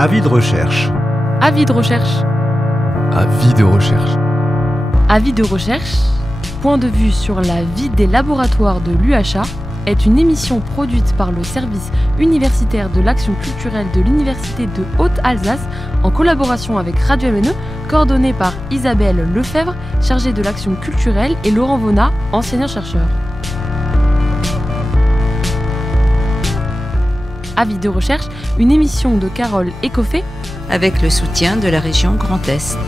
Avis de recherche. Avis de recherche. Avis de recherche. Avis de recherche, point de vue sur la vie des laboratoires de l'UHA, est une émission produite par le service universitaire de l'action culturelle de l'Université de Haute-Alsace en collaboration avec Radio MNE, coordonnée par Isabelle Lefebvre, chargée de l'action culturelle, et Laurent Vonat, enseignant-chercheur. Avis de recherche, une émission de Carole Écoffé avec le soutien de la région Grand Est.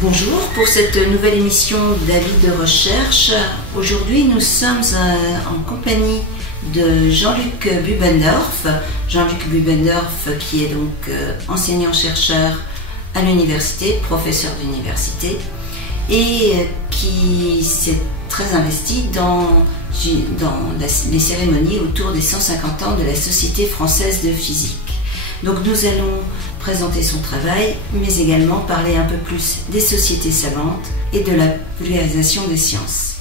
Bonjour pour cette nouvelle émission d'Avis de recherche. Aujourd'hui, nous sommes en compagnie de Jean-Luc Bubendorf. Jean-Luc Bubendorf qui est donc enseignant-chercheur à l'université, professeur d'université, et qui s'est très investi dans les cérémonies autour des 150 ans de la Société française de physique. Donc nous allons présenter son travail, mais également parler un peu plus des sociétés savantes et de la vulgarisation des sciences.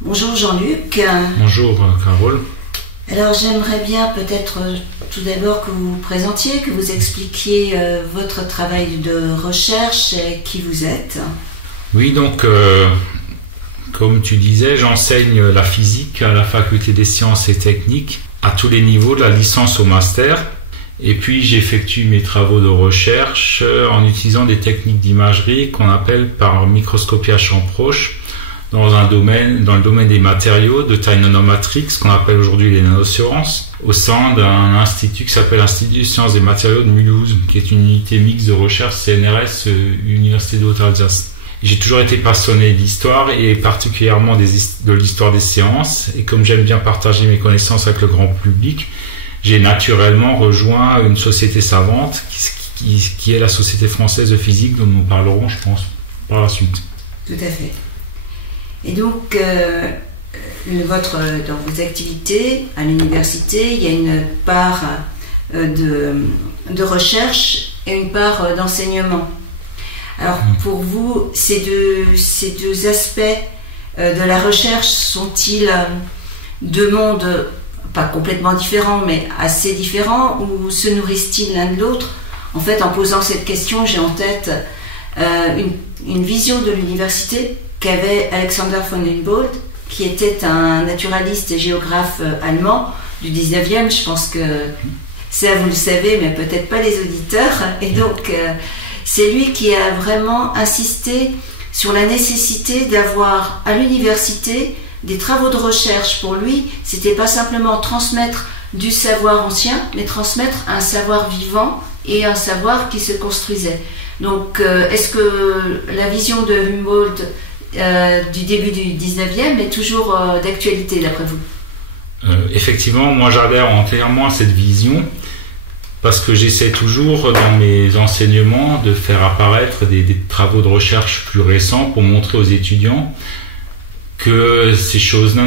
Bonjour Jean-Luc. Bonjour Carole. Alors j'aimerais bien peut-être tout d'abord que vous vous présentiez, que vous expliquiez votre travail de recherche et qui vous êtes. Oui, donc comme tu disais, j'enseigne la physique à la faculté des sciences et techniques à tous les niveaux, de la licence au master. Et puis j'effectue mes travaux de recherche en utilisant des techniques d'imagerie qu'on appelle par microscopie à champ proche dans le domaine des matériaux de taille nanomatrique, ce qu'on appelle aujourd'hui les nanosciences, au sein d'un institut qui s'appelle l'Institut des sciences des matériaux de Mulhouse, qui est une unité mixte de recherche CNRS, Université de Haute-Alsace. J'ai toujours été passionné d'histoire et particulièrement de l'histoire des sciences, et comme j'aime bien partager mes connaissances avec le grand public, j'ai naturellement rejoint une société savante qui est la Société française de physique, dont nous parlerons, je pense, par la suite. Tout à fait. Et donc, dans vos activités à l'université, il y a une part de recherche et une part d'enseignement. Alors, pour vous, ces deux aspects de la recherche sont-ils deux mondes pas complètement différents, mais assez différents, ou se nourrissent-ils l'un de l'autre? En fait, en posant cette question, j'ai en tête une vision de l'université qu'avait Alexander von Humboldt, qui était un naturaliste et géographe allemand du 19e. Je pense que ça, vous le savez, mais peut-être pas les auditeurs. Et donc, c'est lui qui a vraiment insisté sur la nécessité d'avoir à l'université des travaux de recherche. Pour lui, c'était pas simplement transmettre du savoir ancien, mais transmettre un savoir vivant et un savoir qui se construisait. Donc, est-ce que la vision de Humboldt du début du 19e est toujours d'actualité, d'après vous? Effectivement, moi j'adhère entièrement à cette vision, parce que j'essaie toujours dans mes enseignements de faire apparaître des travaux de recherche plus récents pour montrer aux étudiants que ces choses-là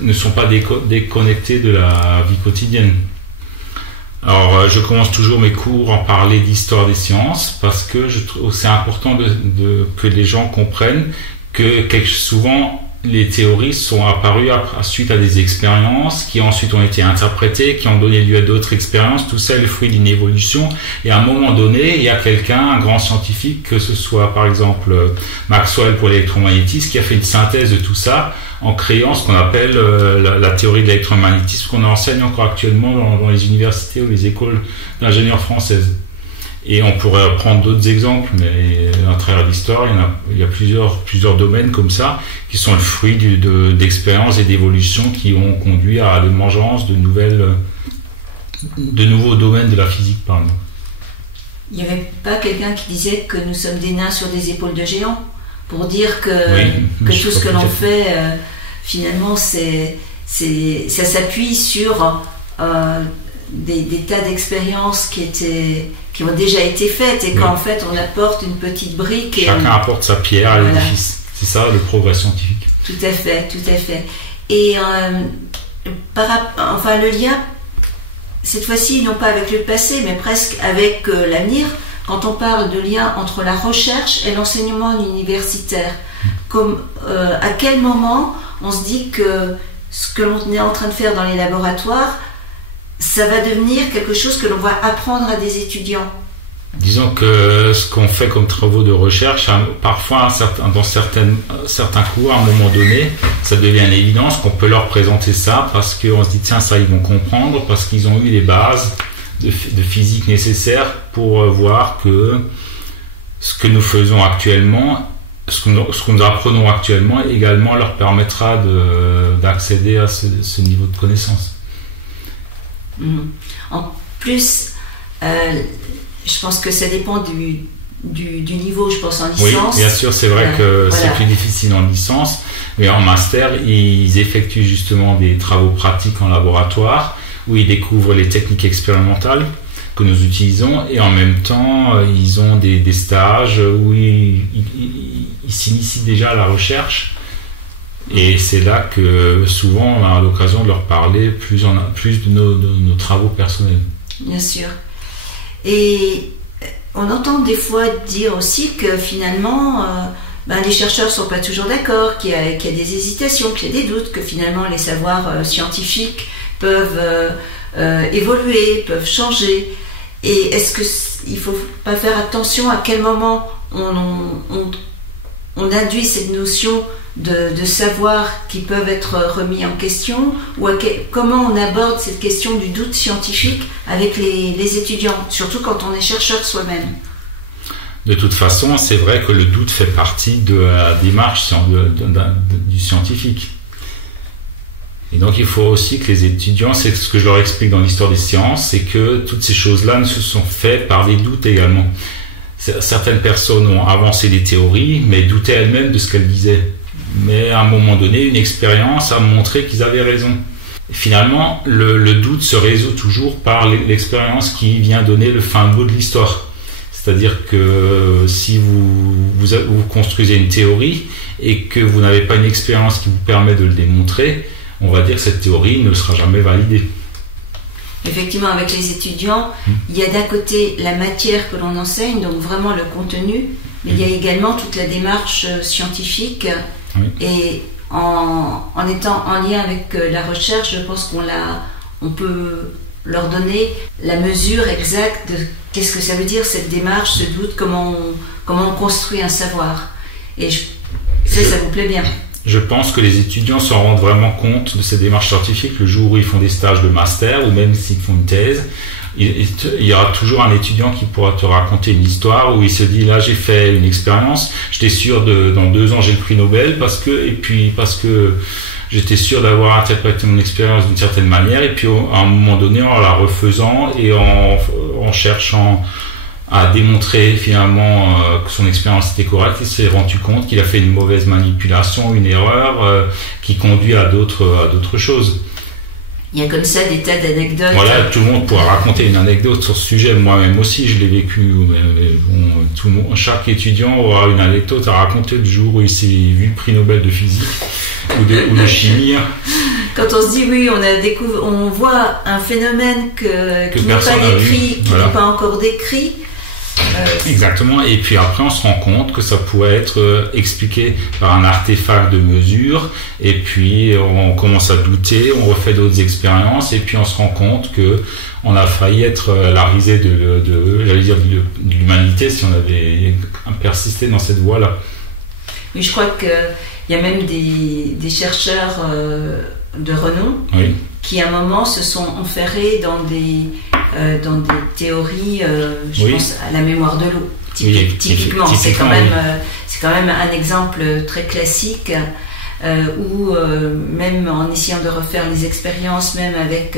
ne sont pas déconnectées de la vie quotidienne. Alors, je commence toujours mes cours en parler d'histoire des sciences, parce que je trouve c'est important que les gens comprennent que souvent les théories sont apparues suite à des expériences qui ensuite ont été interprétées, qui ont donné lieu à d'autres expériences. Tout ça est le fruit d'une évolution. Et à un moment donné, il y a un grand scientifique, que ce soit par exemple Maxwell pour l'électromagnétisme, qui a fait une synthèse de tout ça en créant ce qu'on appelle la théorie de l'électromagnétisme, qu'on enseigne encore actuellement dans les universités ou les écoles d'ingénieurs françaises. Et on pourrait prendre d'autres exemples, mais à travers l'histoire, il y a plusieurs domaines comme ça, qui sont le fruit d'expériences et d'évolutions qui ont conduit à l'émergence de nouveaux domaines de la physique, par exemple. Il n'y avait pas quelqu'un qui disait que nous sommes des nains sur des épaules de géants, pour dire que tout ce que l'on fait, finalement, ça s'appuie sur des tas d'expériences qui ont déjà été faites, et qu'en fait on apporte une petite brique. Chacun apporte sa pierre à l'édifice. C'est ça le progrès scientifique. Tout à fait. Et le lien, cette fois-ci, non pas avec le passé, mais presque avec l'avenir, quand on parle de lien entre la recherche et l'enseignement universitaire. À quel moment on se dit que ce que l'on est en train de faire dans les laboratoires, ça va devenir quelque chose que l'on va apprendre à des étudiants. Disons que ce qu'on fait comme travaux de recherche, parfois dans certains cours, à un moment donné, ça devient une évidence qu'on peut leur présenter ça parce qu'on se dit tiens, ça ils vont comprendre parce qu'ils ont eu les bases de physique nécessaires pour voir que ce que nous faisons actuellement, ce que nous apprenons actuellement également leur permettra d'accéder à ce niveau de connaissance. En plus, je pense que ça dépend du niveau, je pense, en licence. Oui, bien sûr, c'est vrai que c'est plus difficile en licence, mais en master, ils effectuent justement des travaux pratiques en laboratoire où ils découvrent les techniques expérimentales que nous utilisons et en même temps, ils ont des stages où ils s'initient déjà à la recherche. Et c'est là que souvent on a l'occasion de leur parler plus de nos travaux personnels. Bien sûr. Et on entend des fois dire aussi que finalement les chercheurs ne sont pas toujours d'accord, qu'il y a des hésitations, qu'il y a des doutes, que finalement les savoirs scientifiques peuvent évoluer, peuvent changer. Et est-ce qu'il ne faut pas faire attention à quel moment on induit cette notion de savoir qui peuvent être remis en question, ou comment on aborde cette question du doute scientifique avec les étudiants, surtout quand on est chercheur soi-même. De toute façon, c'est vrai que le doute fait partie de la démarche du scientifique. Et donc il faut aussi que les étudiants, c'est ce que je leur explique dans l'histoire des sciences, c'est que toutes ces choses-là ne se sont faites par des doutes également. Certaines personnes ont avancé des théories, mais doutaient elles-mêmes de ce qu'elles disaient. Mais à un moment donné, une expérience a montré qu'ils avaient raison. Et finalement, le doute se résout toujours par l'expérience qui vient donner le fin mot de l'histoire. C'est-à-dire que si vous construisez une théorie et que vous n'avez pas une expérience qui vous permet de le démontrer, on va dire que cette théorie ne sera jamais validée. Effectivement, avec les étudiants, il y a d'un côté la matière que l'on enseigne, donc vraiment le contenu, mais il y a également toute la démarche scientifique. Oui. Et en étant en lien avec la recherche, je pense on peut leur donner la mesure exacte de qu'est-ce que ça veut dire cette démarche, ce doute, comment on construit un savoir. Et ça vous plaît bien. Je pense que les étudiants s'en rendent vraiment compte de ces démarches scientifiques le jour où ils font des stages de master ou même s'ils font une thèse. Il y aura toujours un étudiant qui pourra te raconter une histoire où il se dit là j'ai fait une expérience, j'étais sûr dans 2 ans j'ai le prix Nobel parce que j'étais sûr d'avoir interprété mon expérience d'une certaine manière et puis à un moment donné en la refaisant et en cherchant à démontrer finalement que son expérience était correcte, il s'est rendu compte qu'il a fait une mauvaise manipulation, une erreur qui conduit à d'autres choses. Il y a comme ça des tas d'anecdotes. Voilà, tout le monde pourra raconter une anecdote sur ce sujet. Moi-même aussi, je l'ai vécu. Chaque étudiant aura une anecdote à raconter du jour où il s'est vu le prix Nobel de physique ou de chimie. Quand on se dit oui, on voit un phénomène qui n'est pas décrit, qui n'est pas encore décrit. Exactement, et puis après on se rend compte que ça pourrait être expliqué par un artefact de mesure, et puis on commence à douter, on refait d'autres expériences, et puis on se rend compte que on a failli être la risée de l'humanité si on avait persisté dans cette voie-là. Oui, je crois qu'il y a même des chercheurs de renom qui à un moment se sont enferrés dans des théories, je pense à la mémoire de l'eau. Typiquement, c'est quand même un exemple très classique où même en essayant de refaire les expériences, même avec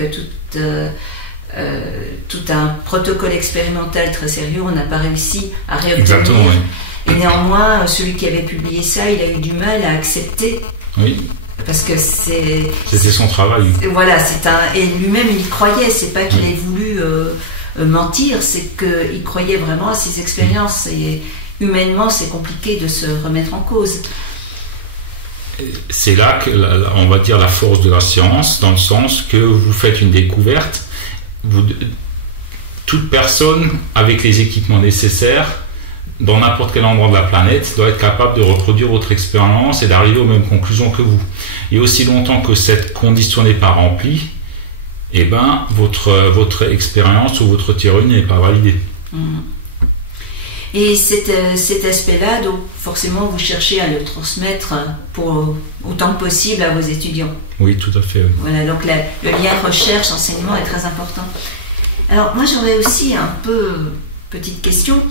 tout un protocole expérimental très sérieux, on n'a pas réussi à réobtenir. Et néanmoins, celui qui avait publié ça, il a eu du mal à accepter. Oui. Parce que c'était son travail. Voilà, et lui-même il croyait, c'est pas qu'il ait voulu mentir, c'est qu'il croyait vraiment à ses expériences et humainement c'est compliqué de se remettre en cause. C'est là que on va dire la force de la science, dans le sens que vous faites une découverte, toute personne avec les équipements nécessaires dans n'importe quel endroit de la planète doit être capable de reproduire votre expérience et d'arriver aux mêmes conclusions que vous. Et aussi longtemps que cette condition n'est pas remplie, eh ben, votre expérience ou votre théorie n'est pas validée. Et cet aspect-là, donc forcément, vous cherchez à le transmettre pour autant que possible à vos étudiants. Oui, tout à fait. Oui. Voilà, donc le lien recherche-enseignement est très important. Alors moi, j'aurais aussi un peu petite question.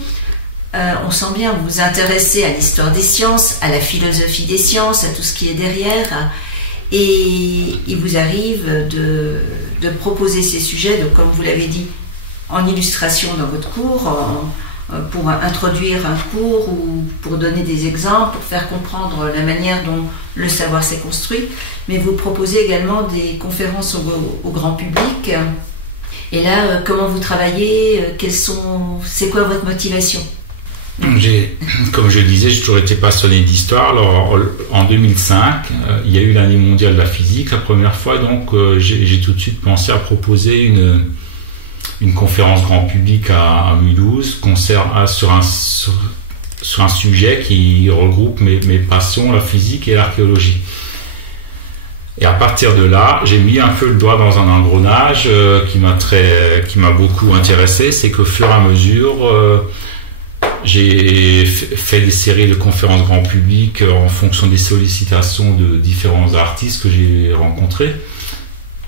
On sent bien que vous vous intéressez à l'histoire des sciences, à la philosophie des sciences, à tout ce qui est derrière. Et il vous arrive de proposer ces sujets, donc, comme vous l'avez dit, en illustration dans votre cours, pour introduire un cours ou pour donner des exemples, pour faire comprendre la manière dont le savoir s'est construit. Mais vous proposez également des conférences au grand public. Et là, comment vous travaillez? C'est quoi votre motivation? Comme je le disais, j'ai toujours été passionné d'histoire. Alors, en 2005, il y a eu l'année mondiale de la physique, la première fois, donc j'ai tout de suite pensé à proposer une conférence grand public à Mulhouse sur un sujet qui regroupe mes passions, la physique et l'archéologie. Et à partir de là, j'ai mis un peu le doigt dans un engrenage qui m'a beaucoup intéressé. C'est qu'au fur et à mesure, j'ai fait des séries de conférences grand public en fonction des sollicitations de différents artistes que j'ai rencontrés.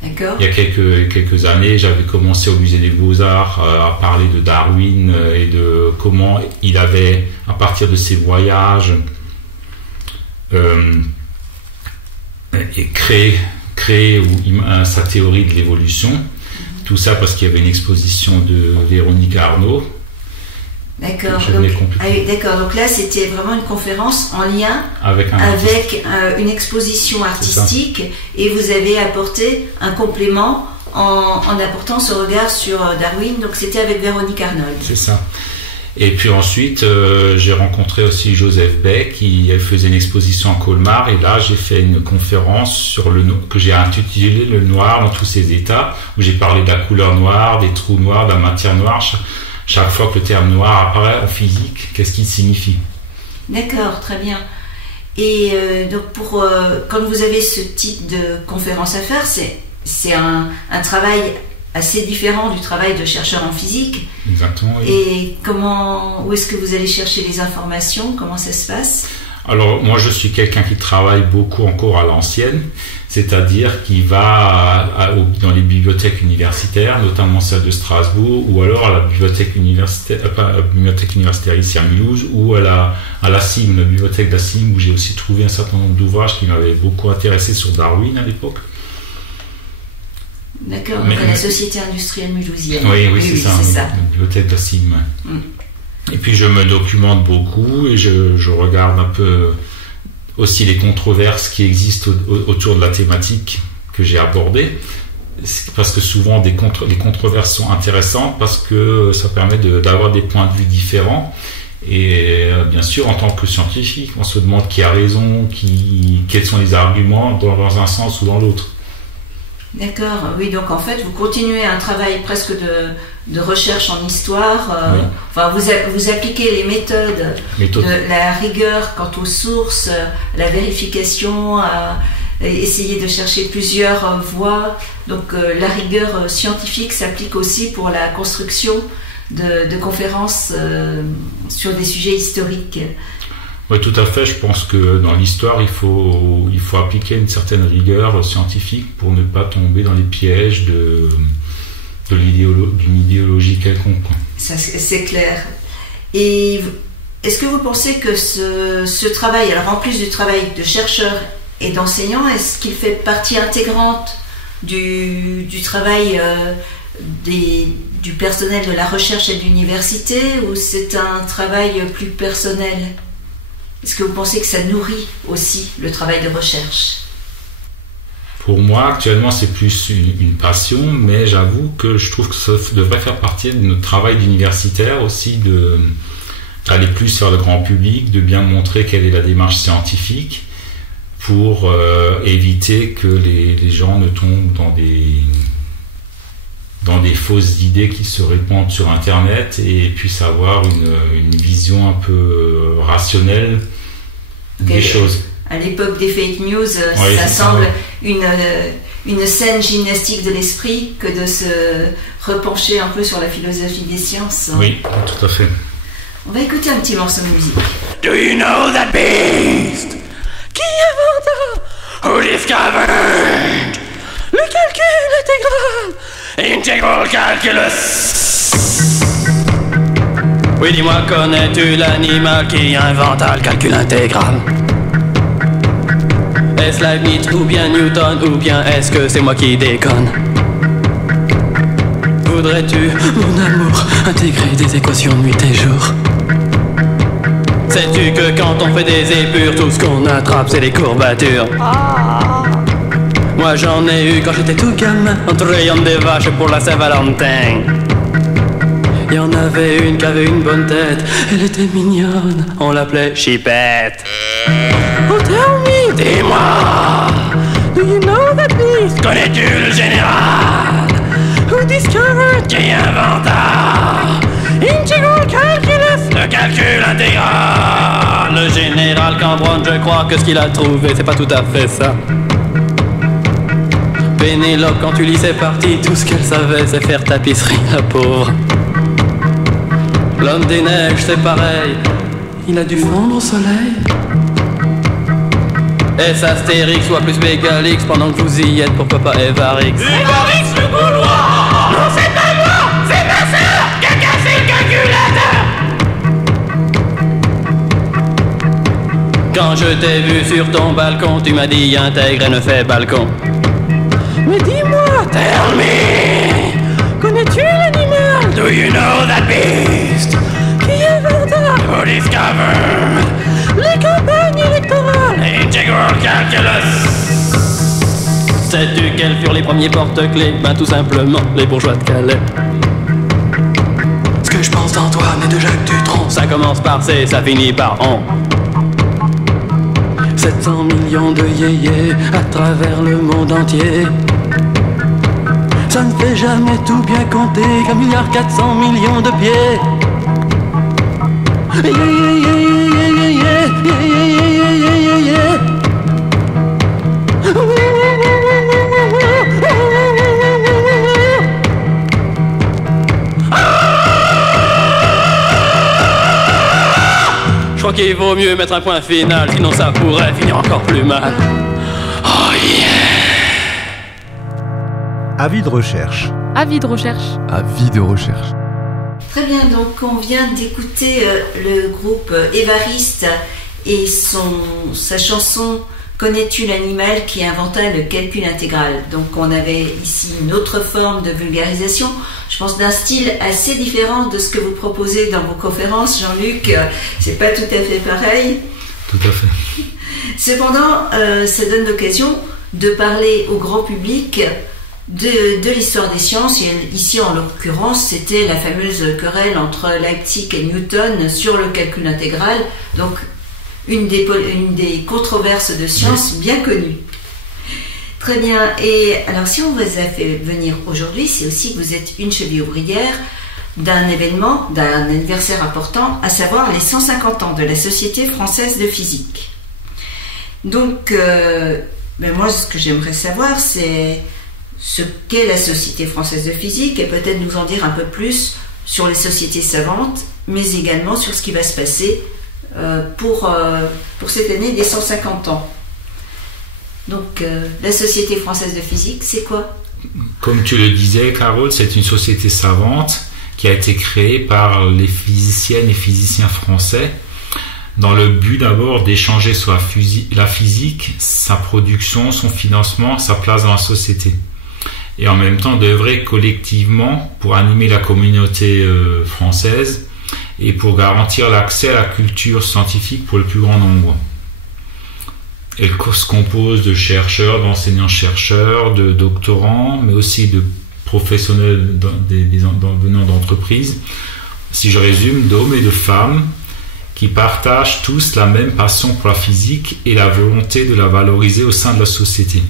D'accord. Il y a quelques années, j'avais commencé au musée des Beaux-Arts à parler de Darwin et de comment il avait, à partir de ses voyages, créé sa théorie de l'évolution. Tout ça parce qu'il y avait une exposition de Véronique Arnaud. D'accord. Donc là, c'était vraiment une conférence en lien avec une exposition artistique, et vous avez apporté un complément en apportant ce regard sur Darwin. Donc c'était avec Véronique Arnold. C'est ça. Et puis ensuite, j'ai rencontré aussi Joseph Beck qui faisait une exposition à Colmar, et là j'ai fait une conférence que j'ai intitulée Le noir dans tous ses états, où j'ai parlé de la couleur noire, des trous noirs, de la matière noire. Chaque fois que le terme noir apparaît en physique, qu'est-ce qu'il signifie? D'accord, très bien. Et donc quand vous avez ce type de conférence à faire, c'est un travail assez différent du travail de chercheur en physique. Exactement. Oui. Et où est-ce que vous allez chercher les informations? Comment ça se passe? Alors moi je suis quelqu'un qui travaille beaucoup encore à l'ancienne, c'est-à-dire qui va dans les bibliothèques universitaires, notamment celle de Strasbourg, ou alors à la bibliothèque universitaire ici à Mulhouse, ou à la CIM, la bibliothèque de la CIM, où j'ai aussi trouvé un certain nombre d'ouvrages qui m'avaient beaucoup intéressé sur Darwin à l'époque. D'accord, donc à la Société industrielle mulhousienne. Oui, c'est ça, la bibliothèque de la CIM. Et puis je me documente beaucoup et je regarde un peu aussi les controverses qui existent autour de la thématique que j'ai abordée, parce que souvent les controverses sont intéressantes parce que ça permet d'avoir des points de vue différents. Et bien sûr, en tant que scientifique, on se demande qui a raison, quels sont les arguments dans un sens ou dans l'autre. D'accord, oui, donc en fait vous continuez un travail presque de recherche en histoire, oui. Enfin vous appliquez les méthodes de la rigueur quant aux sources, la vérification, essayer de chercher plusieurs voies, donc la rigueur scientifique s'applique aussi pour la construction de conférences sur des sujets historiques. Oui, tout à fait. Je pense que dans l'histoire, il faut appliquer une certaine rigueur scientifique pour ne pas tomber dans les pièges d'une idéologie quelconque. Ça, c'est clair. Et est-ce que vous pensez que ce travail, alors en plus du travail de chercheur et d'enseignant, est-ce qu'il fait partie intégrante du travail du personnel de la recherche et de l'université, ou c'est un travail plus personnel? Est-ce que vous pensez que ça nourrit aussi le travail de recherche? Pour moi, actuellement, c'est plus une passion, mais j'avoue que je trouve que ça devrait faire partie de notre travail d'universitaire aussi, d'aller plus vers le grand public, de bien montrer quelle est la démarche scientifique pour éviter que les gens ne tombent dans des fausses idées qui se répandent sur Internet et puissent avoir une vision un peu rationnelle des choses. à l'époque des fake news, ça semble une saine gymnastique de l'esprit que de se repencher un peu sur la philosophie des sciences. Oui, tout à fait. On va écouter un petit morceau de musique. Do you know that beast? Qui inventa? Who discovered? Le calcul intégral. Integral calculus. Oui, dis-moi, connais-tu l'animal qui inventa le calcul intégral? Est-ce Leibniz ou bien Newton ou bien est-ce que c'est moi qui déconne? Voudrais-tu, mon amour, intégrer des équations nuit et jour? Sais-tu que quand on fait des épures, tout ce qu'on attrape c'est les courbatures? Moi j'en ai eu quand j'étais tout gamin, en trayant des vaches pour la Saint-Valentin. Il y en avait une qui avait une bonne tête, elle était mignonne, on l'appelait Chipette. Oh tell me, dis-moi, do you know that beast? Connais-tu le général? Who discovered? Qui inventa? Integral calculus, le calcul intégral. Le général Cambronne, je crois que ce qu'il a trouvé, c'est pas tout à fait ça. Pénélope, quand tu lis ses parties, tout ce qu'elle savait, c'est faire tapisserie, la pauvre. L'homme des neiges, c'est pareil, il a dû fondre au soleil. Est-ce Astérix ou à plus Bégalix pendant que vous y êtes pour Papa Évarix? Évarix le Gaulois! Non, c'est pas moi, c'est ma sœur qui a cassé le calculateur! Quand je t'ai vu sur ton balcon, tu m'as dit intègre et ne fais balcon. Mais dis-moi, tell me, connais-tu l'animal? Do you know that beast? Qui inventa? Who discovered? Les campagnes électorales. Integral calculus. Sais-tu quels furent les premiers porte-clés? Ben tout simplement les bourgeois de Calais. Ce que je pense d'Antoine et de Jacques Dutronc, ça commence par C, ça finit par on. 700 millions de yéyés à travers le monde entier. Ça ne fait jamais tout bien compter qu'un milliard 400 millions de pieds. Je crois qu'il vaut mieux mettre un point final, sinon ça pourrait finir encore plus mal. Oh yeah! Avis de recherche. Avis de recherche. Avis de recherche. Très bien, donc on vient d'écouter le groupe Évariste et sa chanson Connais-tu l'animal qui inventa le calcul intégral? Donc on avait ici une autre forme de vulgarisation, je pense d'un style assez différent de ce que vous proposez dans vos conférences, Jean-Luc. C'est pas tout à fait pareil. Tout à fait. Cependant, ça donne l'occasion de parler au grand public de l'histoire des sciences. Et ici, en l'occurrence, c'était la fameuse querelle entre Leibniz et Newton sur le calcul intégral. Donc, une des controverses de sciences bien connues. Très bien. Et alors, si on vous a fait venir aujourd'hui, c'est aussi que vous êtes une cheville ouvrière d'un événement, d'un anniversaire important, à savoir les 150 ans de la Société française de physique. Donc, moi, ce que j'aimerais savoir, c'est ce qu'est la Société française de physique et peut-être nous en dire un peu plus sur les sociétés savantes, mais également sur ce qui va se passer pour cette année des 150 ans. Donc, la Société française de physique, c'est quoi? Comme tu le disais, Carole, c'est une société savante qui a été créée par les physiciennes et physiciens français dans le but d'abord d'échanger sur la physique, sa production, son financement, sa place dans la société. Et en même temps d'œuvrer collectivement pour animer la communauté française et pour garantir l'accès à la culture scientifique pour le plus grand nombre. Elle se compose de chercheurs, d'enseignants-chercheurs, de doctorants, mais aussi de professionnels venant d'entreprises. Si je résume, d'hommes et de femmes qui partagent tous la même passion pour la physique et la volonté de la valoriser au sein de la société.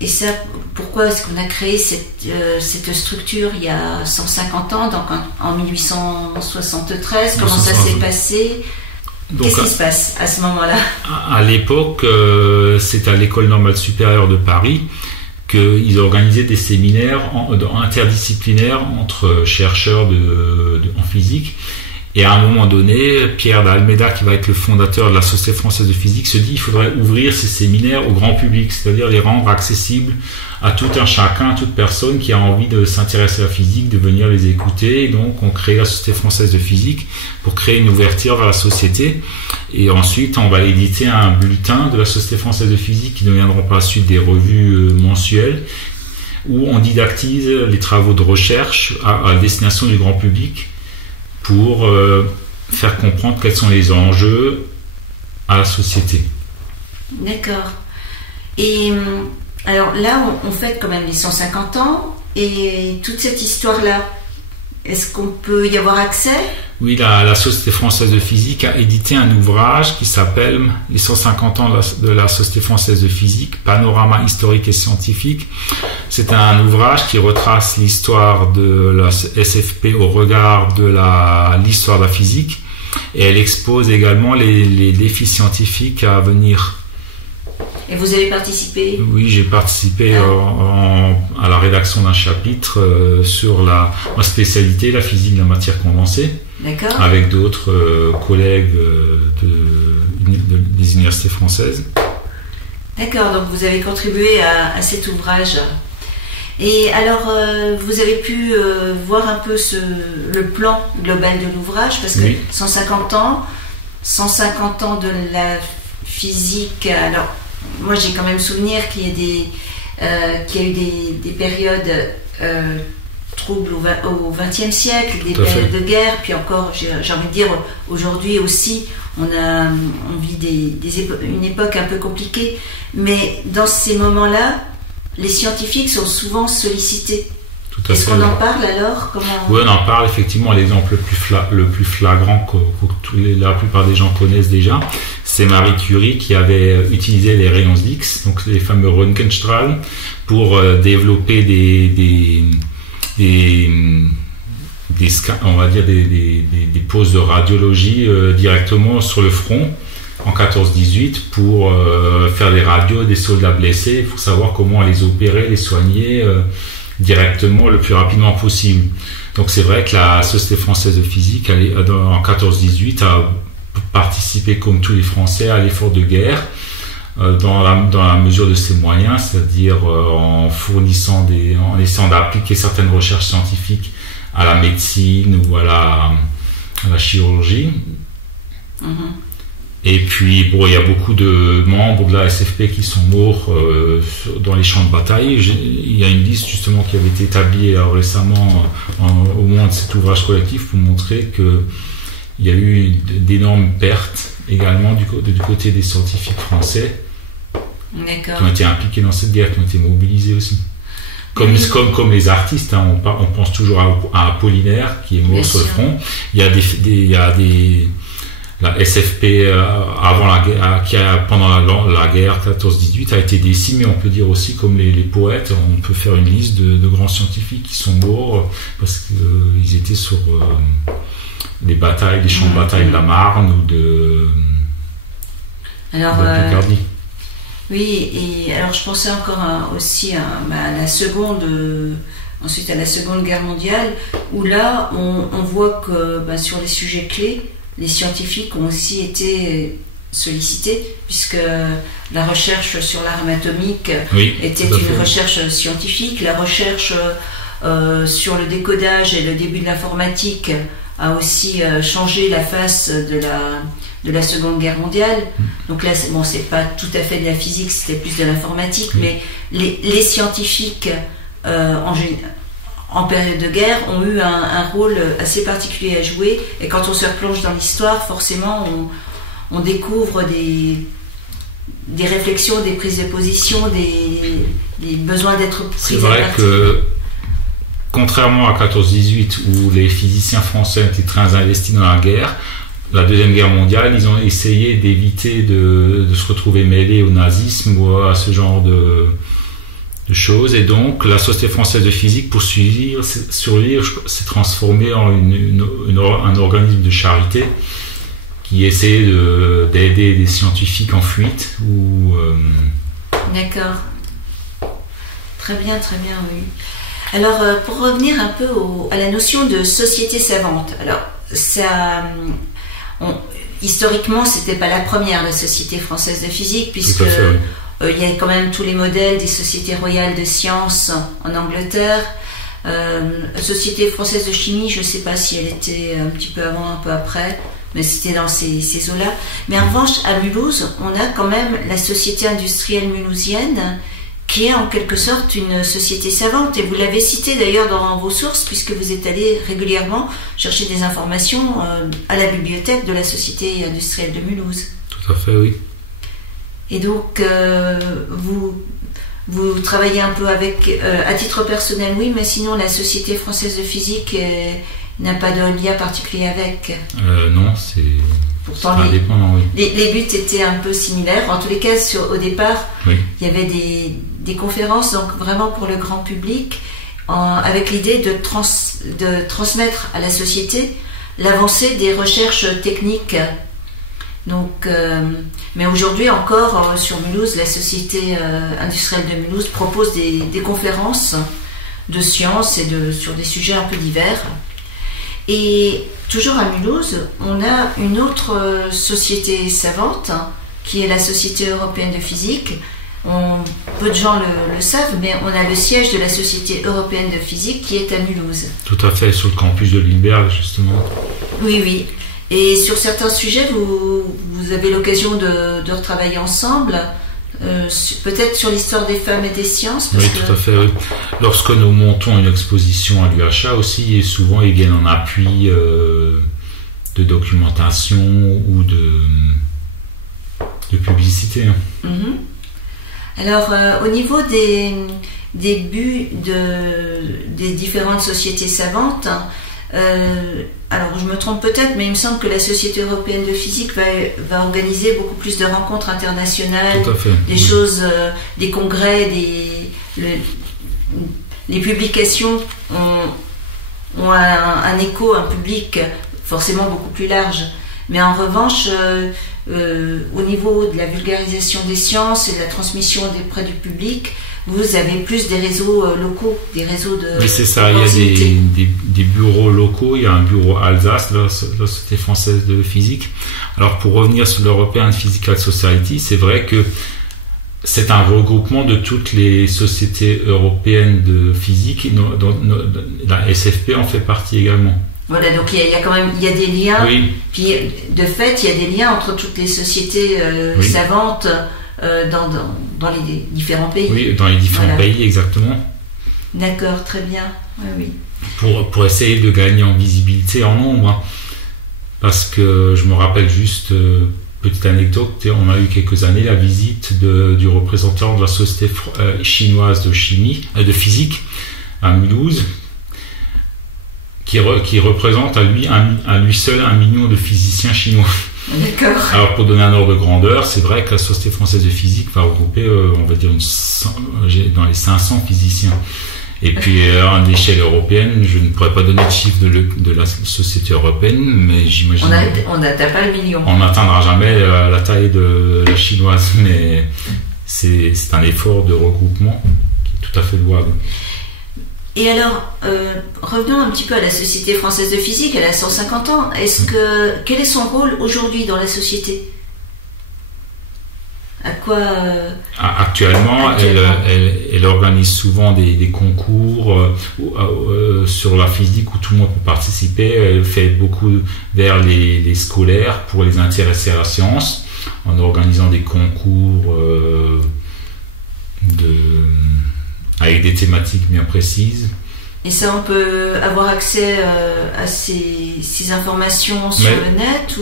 Et ça, pourquoi est-ce qu'on a créé cette structure il y a 150 ans, donc en 1873? Comment ça s'est passé? Donc, qu'est-ce qui se passe à ce moment-là? À l'époque, c'est à l'École normale supérieure de Paris qu'ils organisaient des séminaires interdisciplinaires entre chercheurs en physique. Et à un moment donné, Pierre d'Almeida, qui va être le fondateur de la Société française de physique, se dit qu'il faudrait ouvrir ces séminaires au grand public, c'est-à-dire les rendre accessibles à tout un chacun, à toute personne qui a envie de s'intéresser à la physique, de venir les écouter. Et donc, on crée la Société française de physique pour créer une ouverture vers la société. Et ensuite, on va éditer un bulletin de la Société française de physique qui deviendront par la suite des revues mensuelles où on didactise les travaux de recherche à destination du grand public pour faire comprendre quels sont les enjeux à la société. D'accord. Et alors là, on fête quand même les 150 ans, et toute cette histoire-là, est-ce qu'on peut y avoir accès? Oui, la Société française de physique a édité un ouvrage qui s'appelle « Les 150 ans de la Société française de physique, panorama historique et scientifique ». C'est un ouvrage qui retrace l'histoire de la SFP au regard de l'histoire de la physique, et elle expose également les défis scientifiques à venir. Et vous avez participé? Oui, j'ai participé à la rédaction d'un chapitre sur ma spécialité, la physique de la matière condensée. D'accord. Avec d'autres collègues des universités françaises. D'accord, donc vous avez contribué à cet ouvrage. Et alors, vous avez pu voir un peu le plan global de l'ouvrage, parce que oui. 150 ans de la physique. Alors, moi j'ai quand même souvenir qu'il y a eu des périodes troubles au XXe siècle, des périodes de guerre, puis encore, j'ai envie de dire, aujourd'hui aussi, on vit une époque un peu compliquée, mais dans ces moments-là, les scientifiques sont souvent sollicités. Est-ce qu'on en parle alors? Oui, on en parle effectivement. L'exemple le plus flagrant que la plupart des gens connaissent déjà, c'est Marie Curie qui avait utilisé les rayons X, donc les fameux Röntgenstrahlen, pour développer on va dire des poses de radiologie directement sur le front en 14-18 pour faire des radios des soldats blessés, pour savoir comment les opérer, les soigner directement le plus rapidement possible. Donc c'est vrai que la Société française de physique en 14-18 a participé comme tous les Français à l'effort de guerre dans la mesure de ses moyens, c'est-à-dire en essayant d'appliquer certaines recherches scientifiques à la médecine ou à la chirurgie. Mm-hmm. Et puis, bon, il y a beaucoup de membres de la SFP qui sont morts dans les champs de bataille. Il y a une liste justement qui avait été établie récemment au moment de cet ouvrage collectif pour montrer qu'il y a eu d'énormes pertes également du côté des scientifiques français. D'accord. Qui ont été impliqués dans cette guerre, qui ont été mobilisés aussi. Comme les artistes, hein, on pense toujours à Apollinaire qui est mort sur le front. Il y a la SFP avant la guerre, pendant la guerre 14-18 a été décimée, on peut dire aussi, comme les poètes. On peut faire une liste de grands scientifiques qui sont morts parce qu'ils étaient sur les champs de bataille de la Marne ou de Picardie. Oui, et alors je pensais encore aussi à la seconde guerre mondiale, où là on voit que sur les sujets clés, les scientifiques ont aussi été sollicités, puisque la recherche sur l'arme atomique était une recherche scientifique, la recherche sur le décodage et le début de l'informatique a aussi changé la face de la Seconde Guerre mondiale. Donc là, c'est pas tout à fait de la physique, c'était plus de l'informatique, mais les scientifiques en période de guerre ont eu un rôle assez particulier à jouer, et quand on se replonge dans l'histoire, forcément on découvre des réflexions, des prises de position, des besoins d'être pris. C'est vrai que contrairement à 14-18 où les physiciens français étaient très investis dans la guerre, la Deuxième Guerre mondiale, ils ont essayé d'éviter de se retrouver mêlés au nazisme ou à ce genre de choses, et donc la Société française de physique, pour survivre, s'est transformée en un organisme de charité qui essaie d'aider des scientifiques en fuite. D'accord. Très bien, oui. Alors, pour revenir un peu à la notion de société savante, alors, historiquement, c'était pas la première, la Société française de physique, puisque il y a quand même tous les modèles des sociétés royales de sciences en Angleterre. Société française de chimie, je ne sais pas si elle était un petit peu avant, un peu après, mais c'était dans ces eaux-là. Mais en revanche, à Mulhouse, on a quand même la Société industrielle mulhousienne, qui est en quelque sorte une société savante. Et vous l'avez cité d'ailleurs dans vos sources, puisque vous êtes allé régulièrement chercher des informations à la bibliothèque de la Société industrielle de Mulhouse. Tout à fait, oui. Et donc, vous travaillez un peu avec, à titre personnel, oui, mais sinon la Société française de physique n'a pas de lien particulier avec. Non, c'est... Pourtant, indépendant, oui. Les buts étaient un peu similaires. En tous les cas, au départ, oui. Il y avait des conférences, donc vraiment pour le grand public, avec l'idée de transmettre à la société l'avancée des recherches techniques. Donc, mais aujourd'hui encore, sur Mulhouse, la Société industrielle de Mulhouse propose des conférences de sciences et sur des sujets un peu divers. Et toujours à Mulhouse, on a une autre société savante, qui est la Société européenne de physique. Peu de gens le savent, mais on a le siège de la Société européenne de physique qui est à Mulhouse. Tout à fait, sur le campus de Lindbergh, justement. Oui. Et sur certains sujets, vous avez l'occasion de retravailler ensemble, peut-être sur l'histoire des femmes et des sciences. Oui, tout à fait. Oui. Lorsque nous montons une exposition à l'UHA aussi, et souvent ils viennent en appui de documentation ou de publicité. Mm-hmm. Alors, au niveau des buts des différentes sociétés savantes, alors je me trompe peut-être, mais il me semble que la Société européenne de physique va organiser beaucoup plus de rencontres internationales, des choses, des congrès, les publications ont un écho, un public forcément beaucoup plus large. Mais en revanche, au niveau de la vulgarisation des sciences et de la transmission auprès du public, vous avez plus des réseaux locaux, des réseaux de... Oui, c'est ça, il y a des bureaux locaux, il y a un bureau Alsace, la Société française de physique. Alors pour revenir sur l'European Physical Society, c'est vrai que c'est un regroupement de toutes les sociétés européennes de physique, dont la SFP en fait partie également. Voilà, donc il y a quand même des liens, oui. Puis de fait il y a des liens entre toutes les sociétés savantes dans les différents pays. Oui, dans les différents pays, exactement. D'accord, très bien. Oui. Pour essayer de gagner en visibilité, en nombre, hein. Parce que je me rappelle juste, petite anecdote, on a eu quelques années la visite du représentant de la Société chinoise de physique à Mulhouse, qui représente à lui seul 1 million de physiciens chinois. D'accord. Alors pour donner un ordre de grandeur, c'est vrai que la Société française de physique va regrouper, on va dire, dans les 500 physiciens. Et puis à l'échelle européenne, je ne pourrais pas donner le chiffre de la Société européenne, mais j'imagine... On n'atteint pas le million. On n'atteindra jamais la taille de la chinoise, mais c'est un effort de regroupement qui est tout à fait louable. Et alors, revenons un petit peu à la Société française de physique, elle a 150 ans. Quel est son rôle aujourd'hui dans la société ? À quoi Actuellement, elle organise souvent des concours sur la physique où tout le monde peut participer. Elle fait beaucoup vers les scolaires pour les intéresser à la science, en organisant des concours avec des thématiques bien précises. Et ça, on peut avoir accès à ces informations sur le net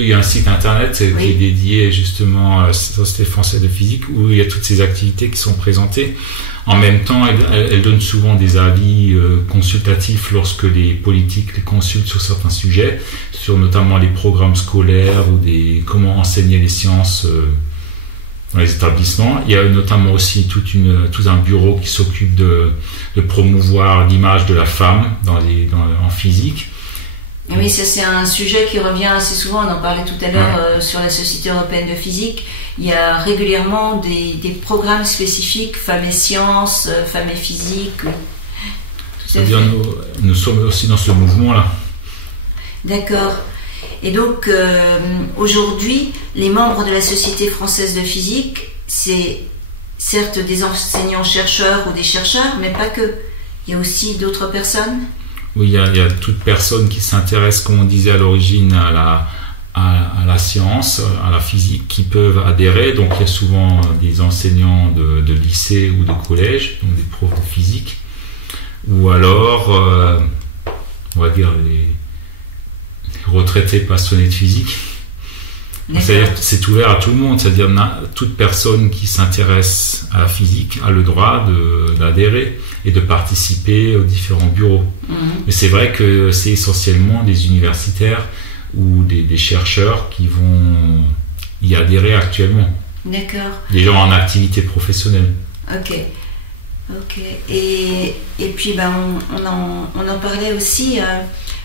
Il y a un site internet qui est dédié justement à la Société française de physique où il y a toutes ces activités qui sont présentées. En même temps, elle donne souvent des avis consultatifs lorsque les politiques les consultent sur certains sujets, sur notamment les programmes scolaires ou comment enseigner les sciences dans les établissements. Il y a notamment aussi tout un bureau qui s'occupe de promouvoir l'image de la femme en physique. Oui, ça c'est un sujet qui revient assez souvent, on en parlait tout à l'heure sur la Société européenne de physique. Il y a régulièrement des programmes spécifiques, femmes et sciences, femmes et physique. C'est-à-dire nous sommes aussi dans ce mouvement-là. D'accord. Et donc aujourd'hui, les membres de la Société française de physique, c'est certes des enseignants-chercheurs ou des chercheurs, mais pas que. Il y a aussi d'autres personnes. Oui, il y a toute personne qui s'intéresse, comme on disait à l'origine, à la science, à la physique, qui peuvent adhérer. Donc il y a souvent des enseignants de lycée ou de collège, donc des profs de physique, ou alors, on va dire, les retraités passionnés de physique. C'est-à-dire que c'est ouvert à tout le monde, c'est-à-dire toute personne qui s'intéresse à la physique a le droit d'adhérer et de participer aux différents bureaux. Mais c'est vrai que c'est essentiellement des universitaires ou des chercheurs qui vont y adhérer actuellement. D'accord. Des gens en activité professionnelle. Ok. Et puis on en parlait aussi,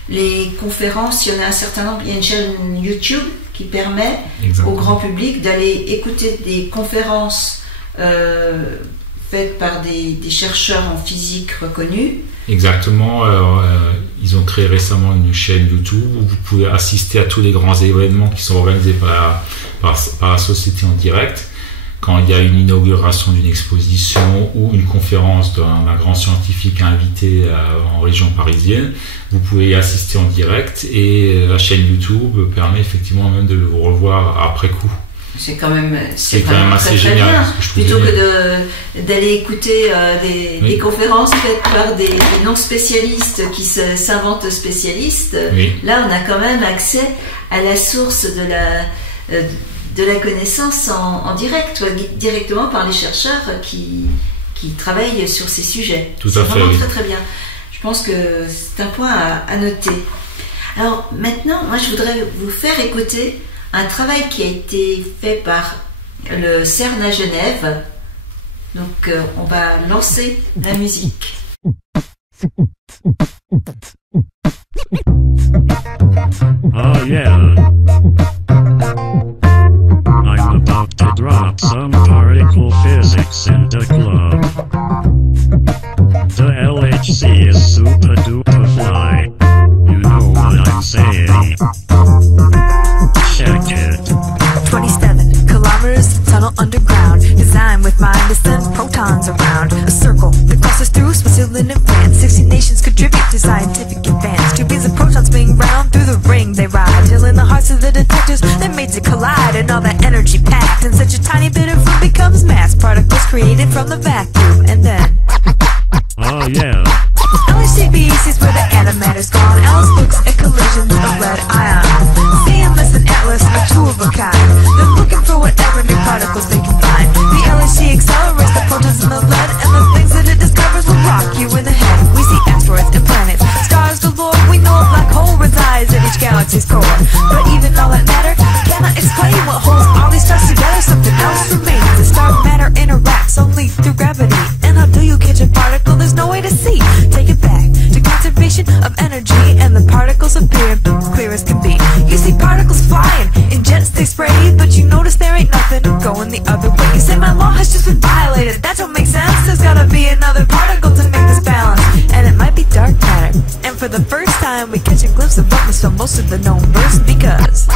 les conférences, il y en a un certain nombre, il y a une chaîne YouTube qui permet au grand public d'aller écouter des conférences faites par des chercheurs en physique reconnus. Exactement. Alors, ils ont créé récemment une chaîne YouTube où vous pouvez assister à tous les grands événements qui sont organisés par la société en direct. Quand il y a une inauguration d'une exposition ou une conférence d'un grand scientifique invité en région parisienne, vous pouvez y assister en direct et la chaîne YouTube permet effectivement même de vous revoir après coup. C'est quand même assez très génial. Plutôt que d'aller écouter des conférences faites par des non-spécialistes qui s'inventent spécialistes, là on a quand même accès à la source de la connaissance en direct, directement par les chercheurs qui travaillent sur ces sujets. Tout à fait. C'est vraiment très très bien. Je pense que c'est un point à noter. Alors maintenant, moi je voudrais vous faire écouter un travail qui a été fait par le CERN à Genève. Donc on va lancer la musique. Oh yeah. I'm about to drop some particle physics in the club. The LHC is super duper fly. You know what I'm saying. Check it. 27 kilometers tunnel underground, designed with mind to send protons around. A circle that crosses through Switzerland and France. 60 nations contribute to scientific advance. 2 beams of protons swing round through the ring they ride, till in the hearts of the detectors they're made to collide, and all that energy packed in such a tiny bit of room becomes mass particles created from the vacuum, and then oh yeah. LHCb sees where the antimatter's gone. Alice looks at collisions of red ions. CMS and Atlas are 2 of a kind. They're looking for whatever new particles they can find. The LHC accelerates the protons in the lead, and the things that it discovers will rock you in the head. We see asteroids and planets, stars galore. We know a black hole resides at each galaxy's core. But even all that matter cannot explain what holds all these stars together. Something else remains. The star matter interacts only through gravity. And how do you catch a particle? There's no way to see. Take it back to conservation of energy, and the particles appear clear as can be. You see particles flying in jets they spray, but you notice there ain't nothing going the other way. You say my law has just been violated. That don't make sense. There's gotta be another particle to make this balance, and it might be dark matter. And for the first time we catch a glimpse of what must fill most of the known verse, because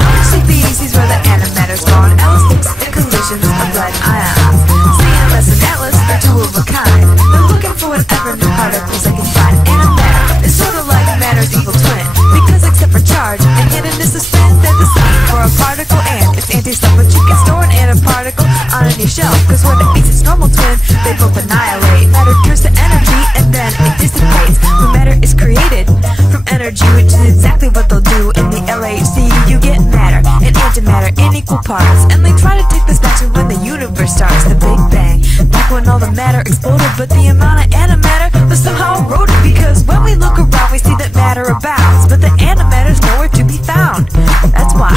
LHCb sees where the antimatter's gone. Alice looks at collisions of red ions. CMS and Atlas are 2 of a kind. They're looking for whatever new particles they can find. Antimatter is sort of like matter's evil twin, because except for charge and hiddenness of spin, they're the same for a particle and its anti-self. But you can store an antiparticle on any shelf, cause when it meets its normal twin, they both annihilate. Matter turns to energy and then it dissipates. When matter is created from energy, which is exactly what they'll do in the LHC, you get matter and antimatter in equal parts. And they try to take this back to when the universe starts, the Big Bang, back when all the matter exploded. But the amount of antimatter was somehow eroded, because when we look around we see that matter abounds, but the antimatter's nowhere to be found. That's why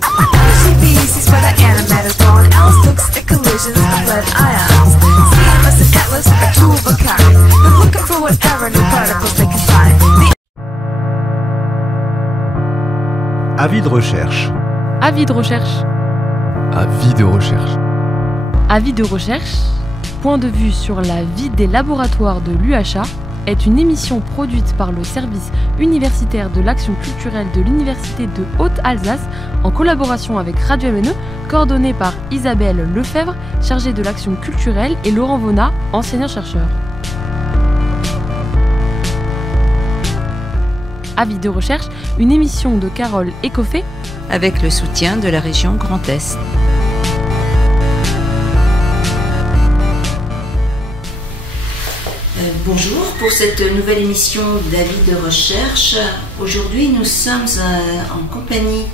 LHCb sees where the antimatter's gone. Alice looks at collisions of lead ions. CMS and Atlas are 2 of a kind. They're looking for whatever new Avis de recherche. Avis de recherche. Avis de recherche. Avis de recherche, point de vue sur la vie des laboratoires de l'UHA, est une émission produite par le service universitaire de l'action culturelle de l'Université de Haute-Alsace en collaboration avec Radio MNE, coordonnée par Isabelle Lefebvre, chargée de l'action culturelle, et Laurent Vonat, enseignant-chercheur. Avis de recherche, une émission de Carole Écoffé avec le soutien de la région Grand Est. Bonjour pour cette nouvelle émission d'Avis de recherche. Aujourd'hui, nous sommes en compagnie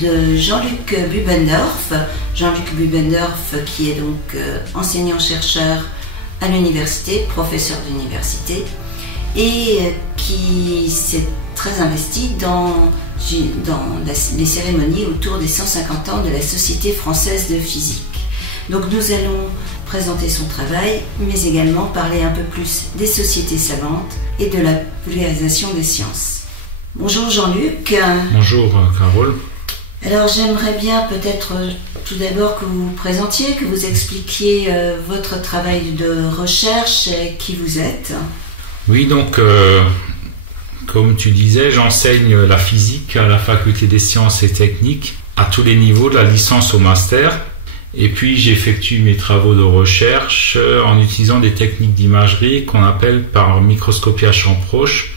de Jean-Luc Bubendorf. Jean-Luc Bubendorf qui est donc enseignant-chercheur à l'université, professeur d'université, et qui s'est très investi dans les cérémonies autour des 150 ans de la Société française de physique. Donc nous allons présenter son travail, mais également parler un peu plus des sociétés savantes et de la vulgarisation des sciences. Bonjour Jean-Luc. Bonjour Carole. Alors j'aimerais bien peut-être tout d'abord que vous vous présentiez, que vous expliquiez votre travail de recherche et qui vous êtes. Oui, donc comme tu disais, j'enseigne la physique à la faculté des sciences et techniques à tous les niveaux, de la licence au master. Et puis j'effectue mes travaux de recherche en utilisant des techniques d'imagerie qu'on appelle par microscopie à champ proche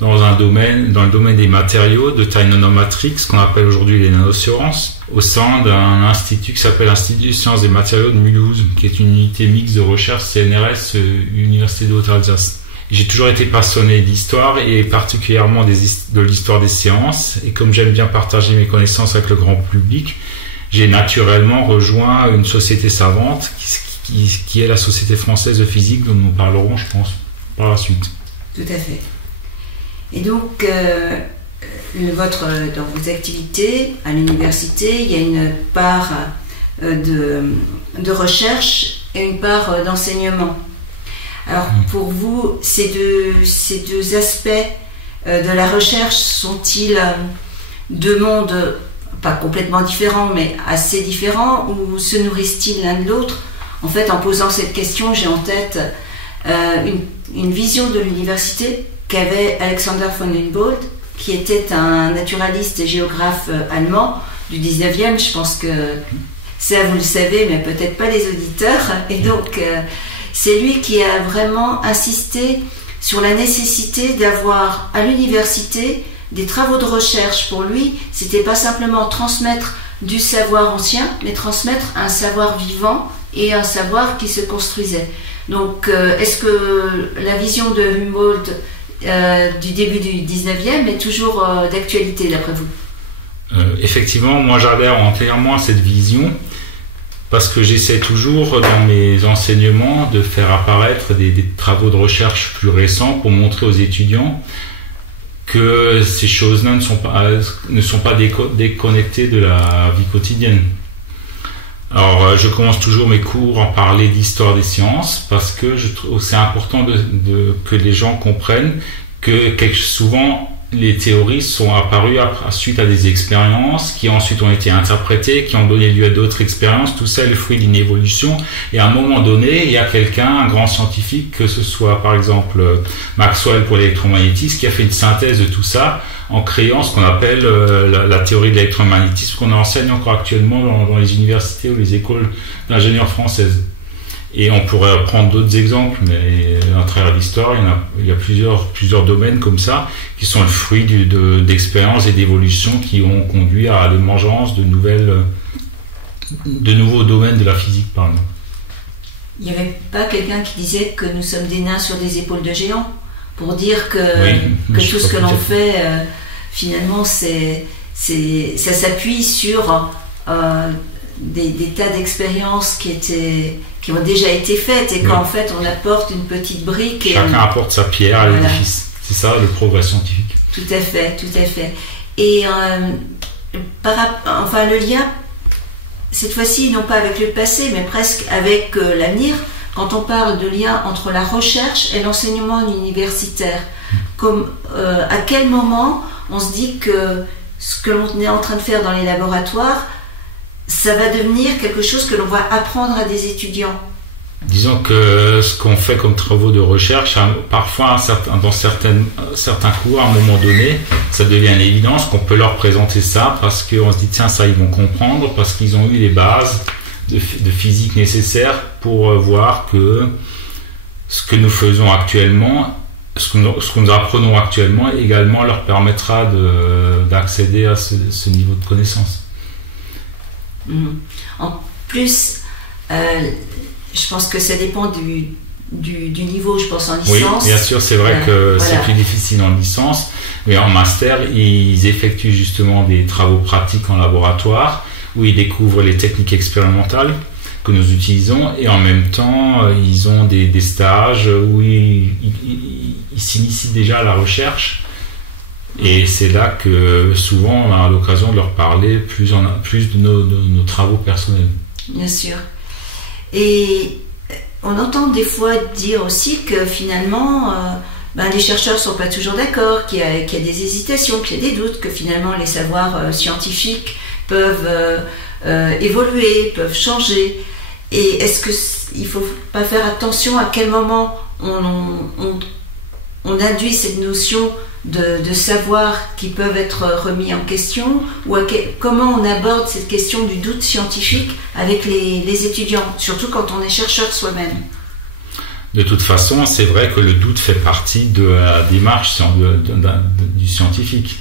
dans le domaine des matériaux de taille nanomatrique, ce qu'on appelle aujourd'hui les nanosciences, au sein d'un institut qui s'appelle l'Institut des sciences des matériaux de Mulhouse, qui est une unité mixte de recherche CNRS, Université de Haute-Alsace. J'ai toujours été passionné d'histoire et particulièrement de l'histoire des sciences, et comme j'aime bien partager mes connaissances avec le grand public, j'ai naturellement rejoint une société savante qui est la Société française de physique, dont nous parlerons, je pense, par la suite. Tout à fait. Et donc, dans vos activités à l'université, il y a une part de recherche et une part d'enseignement. Alors, pour vous, ces deux aspects de la recherche sont-ils deux mondes pas complètement différents, mais assez différents, ou se nourrissent-ils l'un de l'autre? En fait, en posant cette question, j'ai en tête une vision de l'université qu'avait Alexander von Humboldt, qui était un naturaliste et géographe allemand du 19e. Je pense que ça, vous le savez, mais peut-être pas les auditeurs. Et donc, c'est lui qui a vraiment insisté sur la nécessité d'avoir à l'université des travaux de recherche. Pour lui, c'était pas simplement transmettre du savoir ancien, mais transmettre un savoir vivant et un savoir qui se construisait. Donc, est-ce que la vision de Humboldt du début du 19e est toujours d'actualité, d'après vous? Effectivement, moi j'adhère entièrement à cette vision, parce que j'essaie toujours dans mes enseignements de faire apparaître des travaux de recherche plus récents pour montrer aux étudiants que ces choses-là ne sont pas déconnectées de la vie quotidienne. Alors, je commence toujours mes cours en parler d'histoire des sciences, parce que je trouve c'est important que les gens comprennent que souvent les théories sont apparues suite à des expériences qui ensuite ont été interprétées, qui ont donné lieu à d'autres expériences. Tout ça est le fruit d'une évolution, et à un moment donné, il y a quelqu'un, un grand scientifique, que ce soit par exemple Maxwell pour l'électromagnétisme, qui a fait une synthèse de tout ça en créant ce qu'on appelle la théorie de l'électromagnétisme, qu'on enseigne encore actuellement dans les universités ou les écoles d'ingénieurs françaises. Et on pourrait prendre d'autres exemples, mais à travers l'histoire, il y a plusieurs domaines comme ça, qui sont le fruit d'expériences et d'évolutions qui ont conduit à l'émergence de nouveaux domaines de la physique, par exemple. Il n'y avait pas quelqu'un qui disait que nous sommes des nains sur des épaules de géants, pour dire que tout ce que l'on fait, finalement, ça s'appuie sur des tas d'expériences qui ont déjà été faites, et qu'en fait on apporte une petite brique. Chacun apporte sa pierre à l'édifice. C'est ça le progrès scientifique. Tout à fait, tout à fait. Et le lien, cette fois-ci, non pas avec le passé, mais presque avec l'avenir, quand on parle de lien entre la recherche et l'enseignement universitaire. À quel moment on se dit que ce que l'on est en train de faire dans les laboratoires, ça va devenir quelque chose que l'on va apprendre à des étudiants. Disons que ce qu'on fait comme travaux de recherche, parfois dans certains cours, à un moment donné, ça devient une évidence qu'on peut leur présenter ça parce qu'on se dit tiens, ça ils vont comprendre parce qu'ils ont eu les bases de physique nécessaires pour voir que ce que nous faisons actuellement, ce que nous apprenons actuellement également leur permettra d'accéder à ce niveau de connaissance. En plus, je pense que ça dépend du niveau, je pense, en licence. Oui, bien sûr, c'est vrai que voilà. C'est plus difficile en licence, mais en master, ils effectuent justement des travaux pratiques en laboratoire où ils découvrent les techniques expérimentales que nous utilisons et en même temps, ils ont des stages où ils s'initient déjà à la recherche. Et c'est là que souvent on a l'occasion de leur parler plus de nos travaux personnels. Bien sûr. Et on entend des fois dire aussi que finalement, les chercheurs ne sont pas toujours d'accord, qu'il y a des hésitations, qu'il y a des doutes, que finalement les savoirs scientifiques peuvent évoluer, peuvent changer. Et est-ce qu'il ne faut pas faire attention à quel moment on induit cette notion de savoir qui peuvent être remis en question, ou comment on aborde cette question du doute scientifique avec les étudiants, surtout quand on est chercheur soi-même. De toute façon, c'est vrai que le doute fait partie de la démarche du scientifique.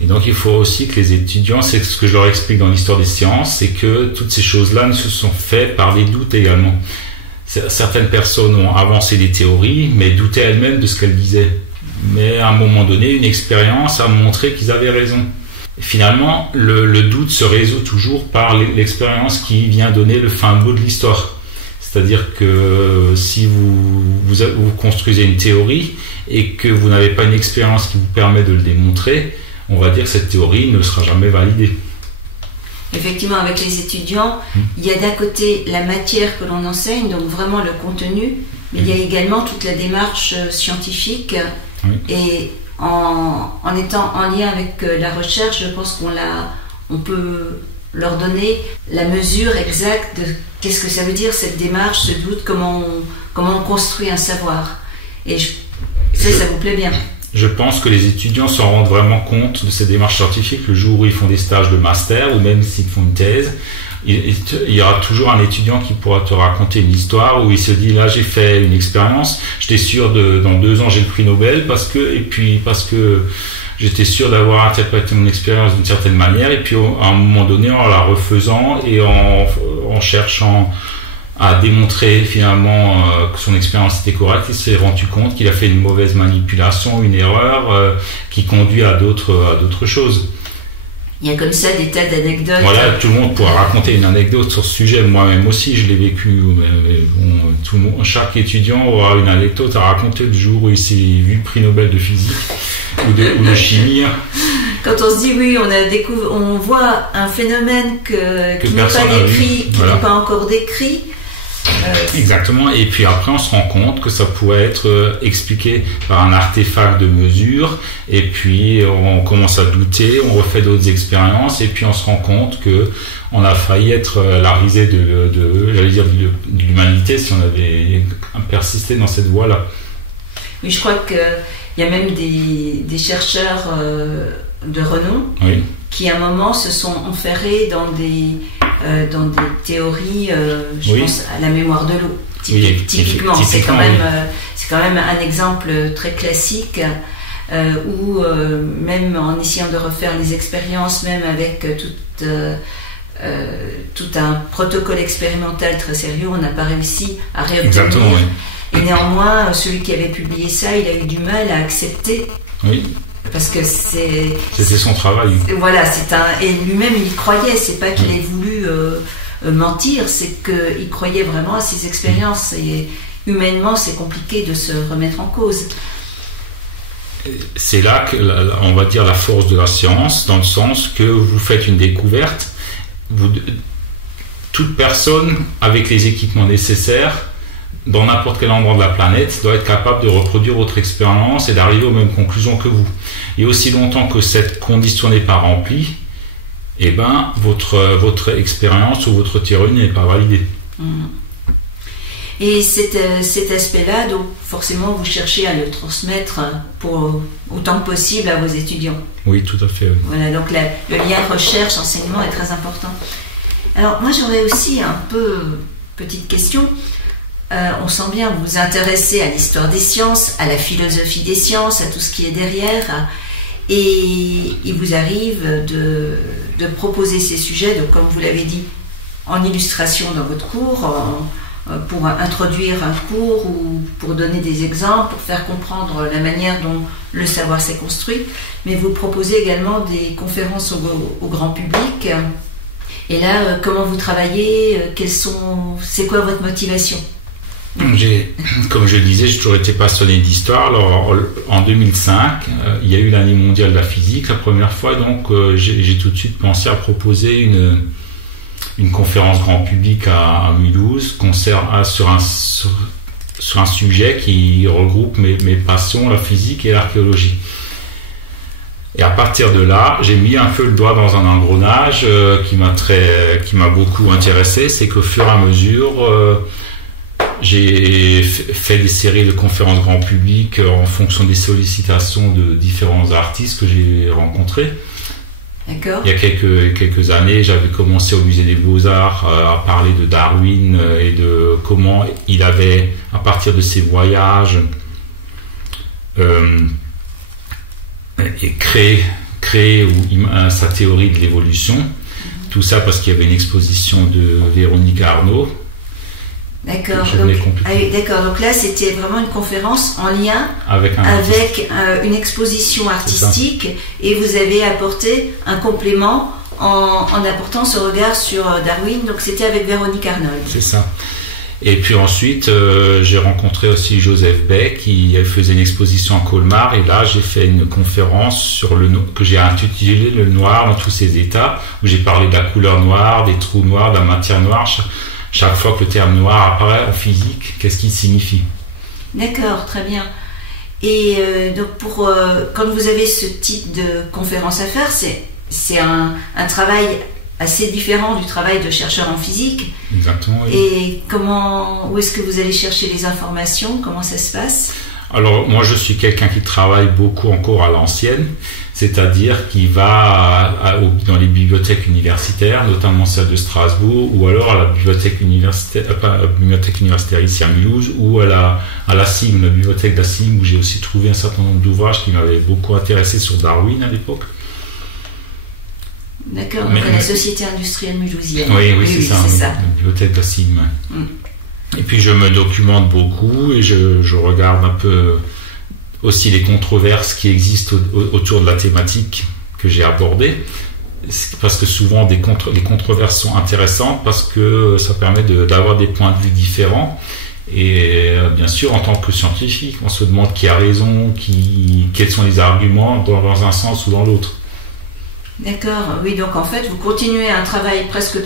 Et donc il faut aussi que les étudiants, c'est ce que je leur explique dans l'histoire des sciences, c'est que toutes ces choses-là ne se sont faites par des doutes également. Certaines personnes ont avancé des théories, mais doutaient elles-mêmes de ce qu'elles disaient. Mais à un moment donné, une expérience a montré qu'ils avaient raison. Et finalement, le doute se résout toujours par l'expérience qui vient donner le fin mot de l'histoire. C'est-à-dire que si vous construisez une théorie et que vous n'avez pas une expérience qui vous permet de le démontrer, on va dire que cette théorie ne sera jamais validée. Effectivement, avec les étudiants, il y a d'un côté la matière que l'on enseigne, donc vraiment le contenu, mais il y a également toute la démarche scientifique. Et en étant en lien avec la recherche, je pense on peut leur donner la mesure exacte de qu'est-ce que ça veut dire cette démarche, ce doute, comment on construit un savoir. Et ça vous plaît bien. Je pense que les étudiants s'en rendent vraiment compte de ces démarches scientifiques le jour où ils font des stages de master ou même s'ils font une thèse. Il y aura toujours un étudiant qui pourra te raconter une histoire où il se dit là j'ai fait une expérience, j'étais sûr dans 2 ans j'ai le prix Nobel parce que j'étais sûr d'avoir interprété mon expérience d'une certaine manière et puis à un moment donné en la refaisant et en cherchant à démontrer finalement que son expérience était correcte, il s'est rendu compte qu'il a fait une mauvaise manipulation, une erreur qui conduit à d'autres choses. Il y a comme ça des tas d'anecdotes. Voilà, tout le monde pourra raconter une anecdote sur ce sujet. Moi-même aussi, je l'ai vécu. Chaque étudiant aura une anecdote à raconter du jour où il s'est vu prix Nobel de physique ou de chimie. Quand on se dit oui, on voit un phénomène qui n'est pas décrit, qui n'est pas encore décrit. Exactement, et puis après on se rend compte que ça pourrait être expliqué par un artefact de mesure, et puis on commence à douter, on refait d'autres expériences, et puis on se rend compte que on a failli être la risée de l'humanité si on avait persisté dans cette voie-là. Oui, je crois qu'il y a même des chercheurs de renom qui à un moment se sont enferrés dans des théories, je pense à la mémoire de l'eau. Typiquement, c'est quand même un exemple très classique où même en essayant de refaire les expériences, même avec tout un protocole expérimental très sérieux, on n'a pas réussi à réobtenir. Et néanmoins, celui qui avait publié ça, il a eu du mal à accepter. Oui. Parce que c'était son travail. Voilà, et lui-même il y croyait, c'est pas qu'il ait voulu mentir, c'est qu'il croyait vraiment à ses expériences et humainement c'est compliqué de se remettre en cause. C'est là que on va dire la force de la science, dans le sens que vous faites une découverte, toute personne avec les équipements nécessaires dans n'importe quel endroit de la planète, doit être capable de reproduire votre expérience et d'arriver aux mêmes conclusions que vous. Et aussi longtemps que cette condition n'est pas remplie, eh ben, votre expérience ou votre théorie n'est pas validée. Et cet aspect-là, donc forcément, vous cherchez à le transmettre pour autant que possible à vos étudiants. Oui, tout à fait. Oui. Voilà, donc le lien recherche-enseignement est très important. Alors moi, j'aurais aussi un peu petite question. On sent bien que vous vous intéressez à l'histoire des sciences, à la philosophie des sciences, à tout ce qui est derrière. Et il vous arrive de proposer ces sujets, donc comme vous l'avez dit, en illustration dans votre cours, pour introduire un cours ou pour donner des exemples, pour faire comprendre la manière dont le savoir s'est construit. Mais vous proposez également des conférences au grand public. Et là, comment vous travaillez? C'est quoi votre motivation? Comme je le disais, j'ai toujours été passionné d'histoire. Alors, en 2005, il y a eu l'année mondiale de la physique, la première fois. Donc, j'ai tout de suite pensé à proposer une conférence grand public à Mulhouse sur un sujet qui regroupe mes passions, la physique et l'archéologie. Et à partir de là, j'ai mis un peu le doigt dans un engrenage qui m'a beaucoup intéressé. C'est qu'au fur et à mesure, j'ai fait des séries de conférences grand public en fonction des sollicitations de différents artistes que j'ai rencontrés. D'accord. Il y a quelques années, j'avais commencé au musée des Beaux-Arts à parler de Darwin et de comment il avait, à partir de ses voyages, créé sa théorie de l'évolution. Tout ça parce qu'il y avait une exposition de Véronique Arnaud. D'accord. Donc là, c'était vraiment une conférence en lien avec une exposition artistique, et vous avez apporté un complément en apportant ce regard sur Darwin. Donc c'était avec Véronique Arnold. C'est ça. Et puis ensuite, j'ai rencontré aussi Joseph Beck qui faisait une exposition à Colmar, et là j'ai fait une conférence que j'ai intitulée Le noir dans tous ses états, où j'ai parlé de la couleur noire, des trous noirs, de la matière noire. Chaque fois que le terme noir apparaît en physique, qu'est-ce qu'il signifie? D'accord, très bien. Et donc quand vous avez ce type de conférence à faire, c'est un travail assez différent du travail de chercheur en physique. Exactement. Oui. Et où est-ce que vous allez chercher les informations? Comment ça se passe? Alors moi je suis quelqu'un qui travaille beaucoup encore à l'ancienne, c'est-à-dire qui va dans les bibliothèques universitaires, notamment celle de Strasbourg, ou alors à la bibliothèque universitaire ici à Mulhouse, ou à la CIM, la bibliothèque de la CIM, où j'ai aussi trouvé un certain nombre d'ouvrages qui m'avaient beaucoup intéressé sur Darwin à l'époque. D'accord, donc à la Société industrielle mulhousienne. Oui, c'est ça, la bibliothèque de la CIM. Et puis je me documente beaucoup et je regarde un peu aussi les controverses qui existent autour de la thématique que j'ai abordée, parce que souvent les controverses sont intéressantes parce que ça permet d'avoir des points de vue différents. Et bien sûr, en tant que scientifique, on se demande qui a raison, quels sont les arguments dans un sens ou dans l'autre. D'accord, oui, donc en fait vous continuez un travail presque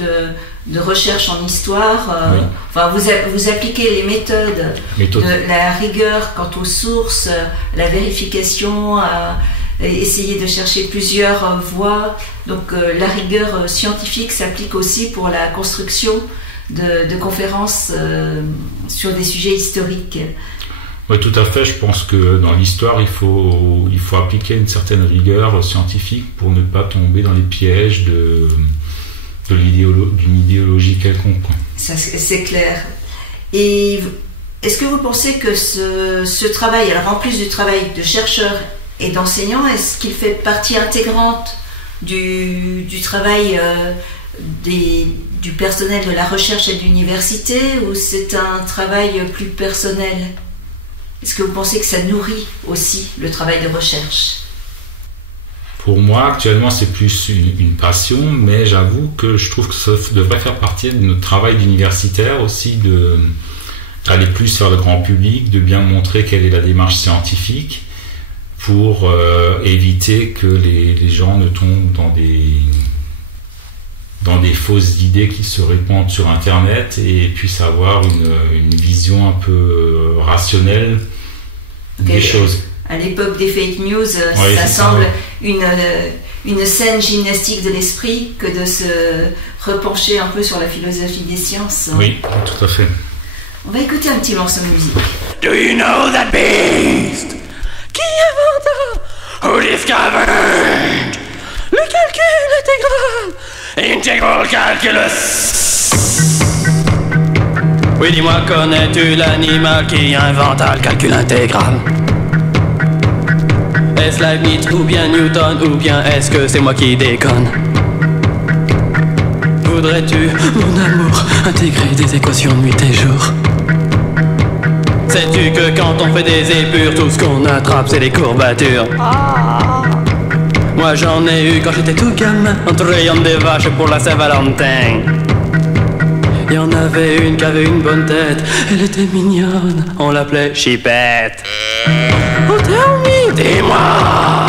de recherche en histoire, oui. Enfin vous appliquez les méthodes de la rigueur quant aux sources, la vérification, essayer de chercher plusieurs voies, donc la rigueur scientifique s'applique aussi pour la construction de conférences sur des sujets historiques. Oui, tout à fait. Je pense que dans l'histoire, il faut appliquer une certaine rigueur scientifique pour ne pas tomber dans les pièges d'une idéologie quelconque. Ça, c'est clair. Et est-ce que vous pensez que ce travail, alors en plus du travail de chercheur et d'enseignant, est-ce qu'il fait partie intégrante du travail du personnel de la recherche et de l'université, ou c'est un travail plus personnel? Est-ce que vous pensez que ça nourrit aussi le travail de recherche? Pour moi, actuellement, c'est plus une passion, mais j'avoue que je trouve que ça devrait faire partie de notre travail d'universitaire aussi, d'aller plus vers le grand public, de bien montrer quelle est la démarche scientifique pour éviter que les gens ne tombent dans des fausses idées qui se répandent sur Internet et puissent avoir une vision un peu rationnelle des choses. À l'époque des fake news, ça semble une saine gymnastique de l'esprit que de se repencher un peu sur la philosophie des sciences. Oui, tout à fait. On va écouter un petit morceau de musique. Do you know that beast? Qui inventa? Who discovered? Le calcul intégral. Integral calculus. Oui, dis-moi, connais-tu l'animal qui inventa le calcul intégral? Est-ce Leibniz ou bien Newton ou bien est-ce que c'est moi qui déconne? Voudrais-tu, mon amour, intégrer des équations nuit et jour? Sais-tu que quand on fait des épures, tout ce qu'on attrape c'est des courbatures? Moi j'en ai eu quand j'étais tout gamin, entre rayons des vaches pour la Saint-Valentin. Il y en avait une qui avait une bonne tête, elle était mignonne, on l'appelait Chipette. Oh tell me, dis-moi,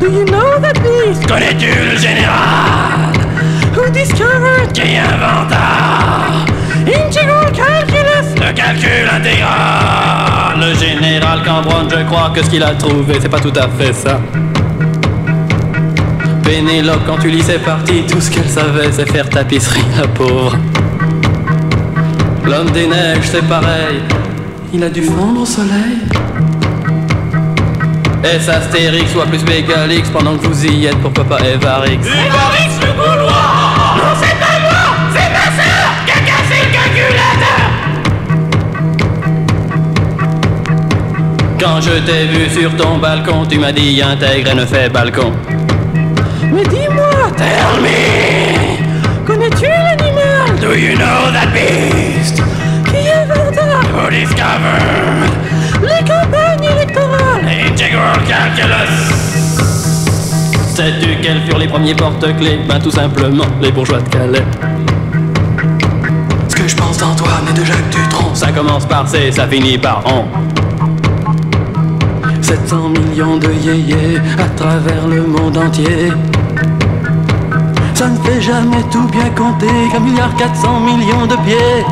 do you know that beast? Connais-tu le général? Who discovered? Qui inventa? Integral calculus, le calcul intégral. Le général Cambronne, je crois que ce qu'il a trouvé, c'est pas tout à fait ça. Pénélope, quand tu lis ses parties, tout ce qu'elle savait, c'est faire tapisserie, la pauvre. L'homme des neiges, c'est pareil, il a dû fondre au soleil. Est-ce Astérix ou plus Bégalix pendant que vous y êtes pour Papa Évarix? Évarix le Gaulois! Non, c'est pas moi, c'est ma sœur qui a cassé le calculateur! Quand je t'ai vu sur ton balcon, tu m'as dit intègre et ne fais balcon. Mais dis-moi, tell me, connais-tu l'animal? Do you know that beast? Qui inventa? Who discovered? Les campagnes électorales. Integral calculus. Sais-tu quels furent les premiers porte-clés? Ben tout simplement les bourgeois de Calais. Ce que je pense d'Antoine et de Jacques Dutronc, ça commence par C, ça finit par on. 700 millions de yéyés à travers le monde entier. Ça ne fait jamais tout bien compter qu'un milliard 400 millions de pieds.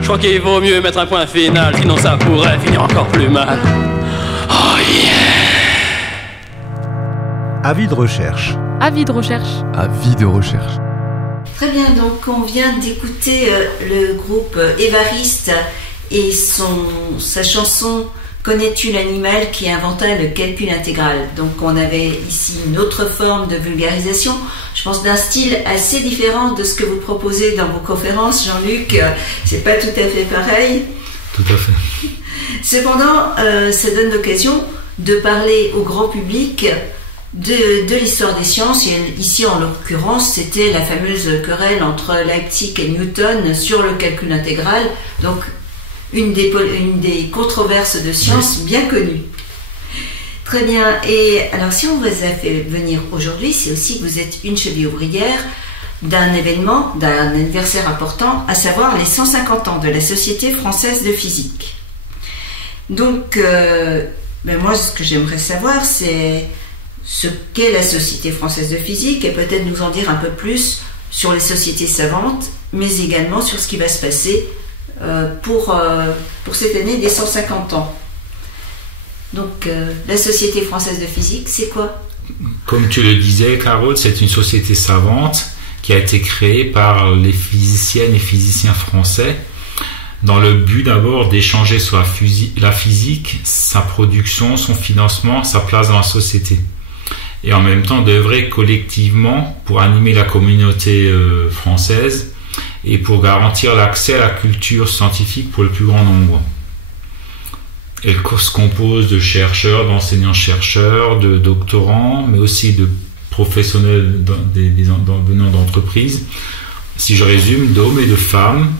Je crois qu'il vaut mieux mettre un point final, sinon ça pourrait finir encore plus mal. Oh yeah! Avis de recherche. Avis de recherche. Avis de recherche. Très bien, donc on vient d'écouter le groupe Évariste et sa chanson Connais-tu l'animal qui inventa le calcul intégral? Donc on avait ici une autre forme de vulgarisation, je pense d'un style assez différent de ce que vous proposez dans vos conférences, Jean-Luc. C'est pas tout à fait pareil. Tout à fait. Cependant, ça donne l'occasion de parler au grand public de l'histoire des sciences. Et ici, en l'occurrence, c'était la fameuse querelle entre Leibniz et Newton sur le calcul intégral. Donc, une des controverses de sciences bien connues. Très bien. Et alors, si on vous a fait venir aujourd'hui, c'est aussi que vous êtes une cheville ouvrière d'un événement, d'un anniversaire important, à savoir les 150 ans de la Société française de physique. Donc, moi, ce que j'aimerais savoir, c'est ce qu'est la Société française de physique et peut-être nous en dire un peu plus sur les sociétés savantes, mais également sur ce qui va se passer pour cette année des 150 ans. Donc, la Société française de physique, c'est quoi? Comme tu le disais, Carole, c'est une société savante qui a été créée par les physiciennes et physiciens français dans le but d'abord d'échanger sur la physique, sa production, son financement, sa place dans la société. Et en même temps d'œuvrer collectivement pour animer la communauté française et pour garantir l'accès à la culture scientifique pour le plus grand nombre. Elle se compose de chercheurs, d'enseignants-chercheurs, de doctorants, mais aussi de professionnels venant d'entreprises. Si je résume, d'hommes et de femmes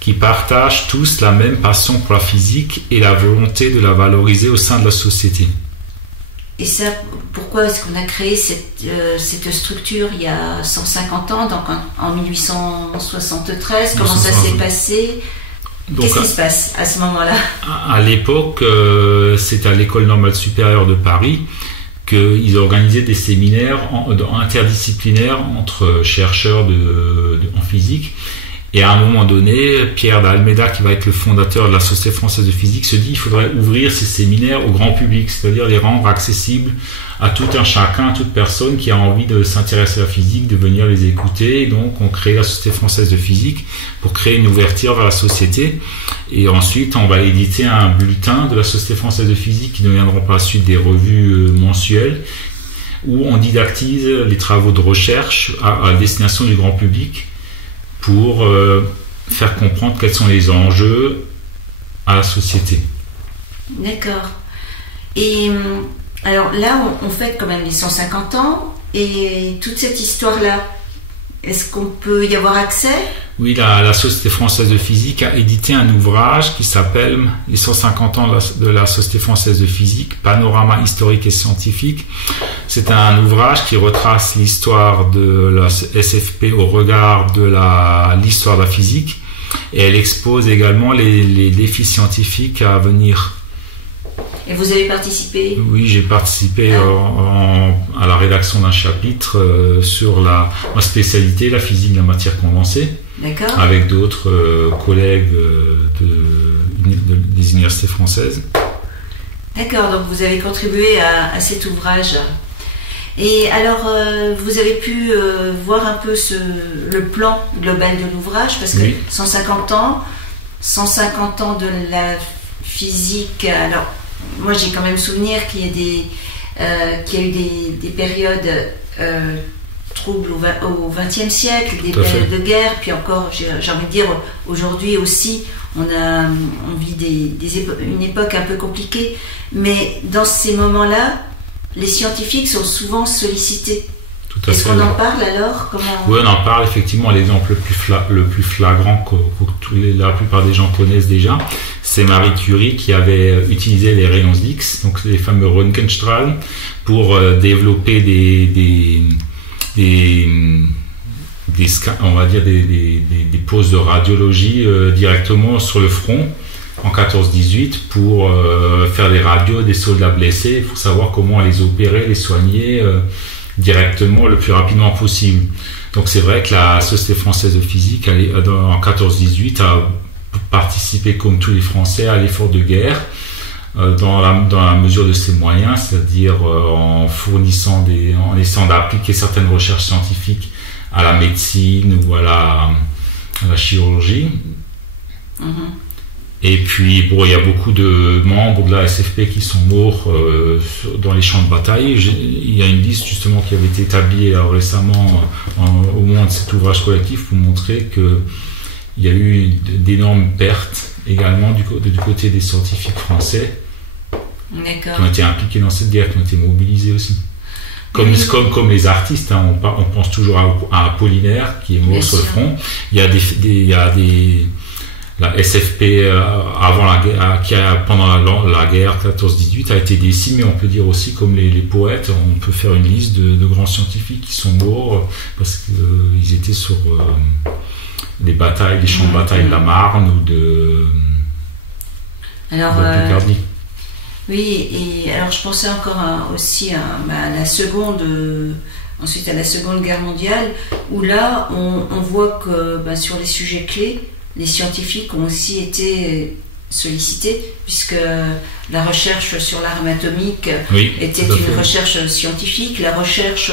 qui partagent tous la même passion pour la physique et la volonté de la valoriser au sein de la société. Et ça, pourquoi est-ce qu'on a créé cette structure il y a 150 ans, donc en 1873? Comment ça s'est passé? Qu'est-ce qui se passe à ce moment-là? À l'époque, c'était à l'École normale supérieure de Paris qu'ils organisaient des séminaires interdisciplinaires entre chercheurs en physique. Et à un moment donné, Pierre d'Almeida, qui va être le fondateur de la Société française de physique, se dit qu'il faudrait ouvrir ces séminaires au grand public, c'est-à-dire les rendre accessibles à tout un chacun, à toute personne qui a envie de s'intéresser à la physique, de venir les écouter. Et donc, on crée la Société française de physique pour créer une ouverture vers la société. Et ensuite, on va éditer un bulletin de la Société française de physique qui deviendront par la suite des revues mensuelles où on didactise les travaux de recherche à destination du grand public, pour faire comprendre quels sont les enjeux à la société. D'accord. Et alors là, on fête quand même les 150 ans, et toute cette histoire-là, est-ce qu'on peut y avoir accès? Oui, la Société française de physique a édité un ouvrage qui s'appelle « Les 150 ans de la Société française de physique, panorama historique et scientifique ». C'est un ouvrage qui retrace l'histoire de la SFP au regard de l'histoire de la physique, et elle expose également les défis scientifiques à venir. Et vous avez participé? Oui, j'ai participé à la rédaction d'un chapitre sur ma spécialité, la physique de la matière condensée. D'accord. Avec d'autres collègues des universités françaises. D'accord, donc vous avez contribué à cet ouvrage. Et alors, vous avez pu voir un peu le plan global de l'ouvrage, parce que oui. 150 ans de la physique. Alors, moi j'ai quand même souvenir qu'il y a eu des périodes troubles au XXe siècle, des périodes de guerre, puis encore, j'ai envie de dire, aujourd'hui aussi, on vit une époque un peu compliquée, mais dans ces moments-là, les scientifiques sont souvent sollicités. Est-ce qu'on en parle alors? Oui, on en parle effectivement. L'exemple le plus flagrant que la plupart des gens connaissent déjà, c'est Marie Curie qui avait utilisé les rayons X, donc les fameux Röntgenstrahlen, pour développer on va dire des poses de radiologie directement sur le front en 14-18 pour faire des radios des soldats blessés, pour savoir comment les opérer, les soigner directement le plus rapidement possible. Donc c'est vrai que la Société française de physique en 14-18 a participé comme tous les Français à l'effort de guerre dans la mesure de ses moyens, c'est-à-dire en essayant d'appliquer certaines recherches scientifiques à la médecine ou à la chirurgie. Mm-hmm. Et puis, il y a beaucoup de membres de la SFP qui sont morts dans les champs de bataille. Il y a une liste justement qui avait été établie récemment au moment de cet ouvrage collectif pour montrer qu'il y a eu d'énormes pertes également du côté des scientifiques français. D'accord. Qui ont été impliqués dans cette guerre, qui ont été mobilisés aussi. Comme les artistes, hein, on pense toujours à Apollinaire qui est mort sur le front. Il y a la SFP avant la guerre, pendant la guerre 14-18 a été décimée. On peut dire aussi, comme les poètes, on peut faire une liste de grands scientifiques qui sont morts parce qu'ils étaient sur les champs de bataille de la Marne ou de Picardie. Oui, et alors je pensais encore aussi à la seconde guerre mondiale, où là on voit que sur les sujets clés, les scientifiques ont aussi été sollicités, puisque la recherche sur l'arme atomique était une recherche scientifique, la recherche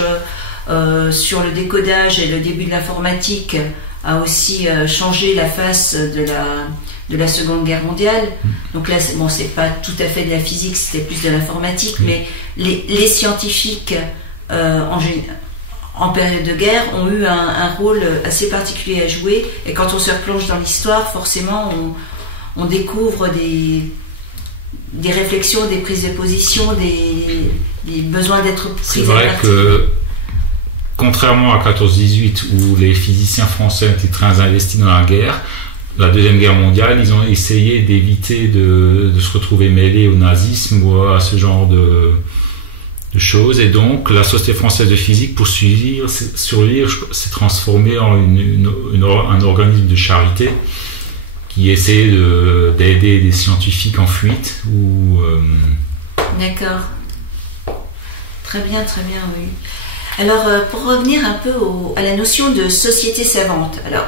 sur le décodage et le début de l'informatique a aussi changé la face de la Seconde Guerre mondiale. Donc là, c'est pas tout à fait de la physique, c'était plus de l'informatique, mais les scientifiques en période de guerre ont eu un rôle assez particulier à jouer, et quand on se replonge dans l'histoire, forcément on découvre des réflexions, des prises de position, des besoins d'être pris. C'est vrai que contrairement à 14-18 où les physiciens français étaient très investis dans la guerre, la Deuxième Guerre mondiale, ils ont essayé d'éviter de se retrouver mêlés au nazisme ou à ce genre choses. Et donc, la Société française de physique, pour survivre, s'est transformée en un organisme de charité qui essaie d'aider des scientifiques en fuite. D'accord. Très bien, oui. Alors, pour revenir un peu à la notion de société savante, alors,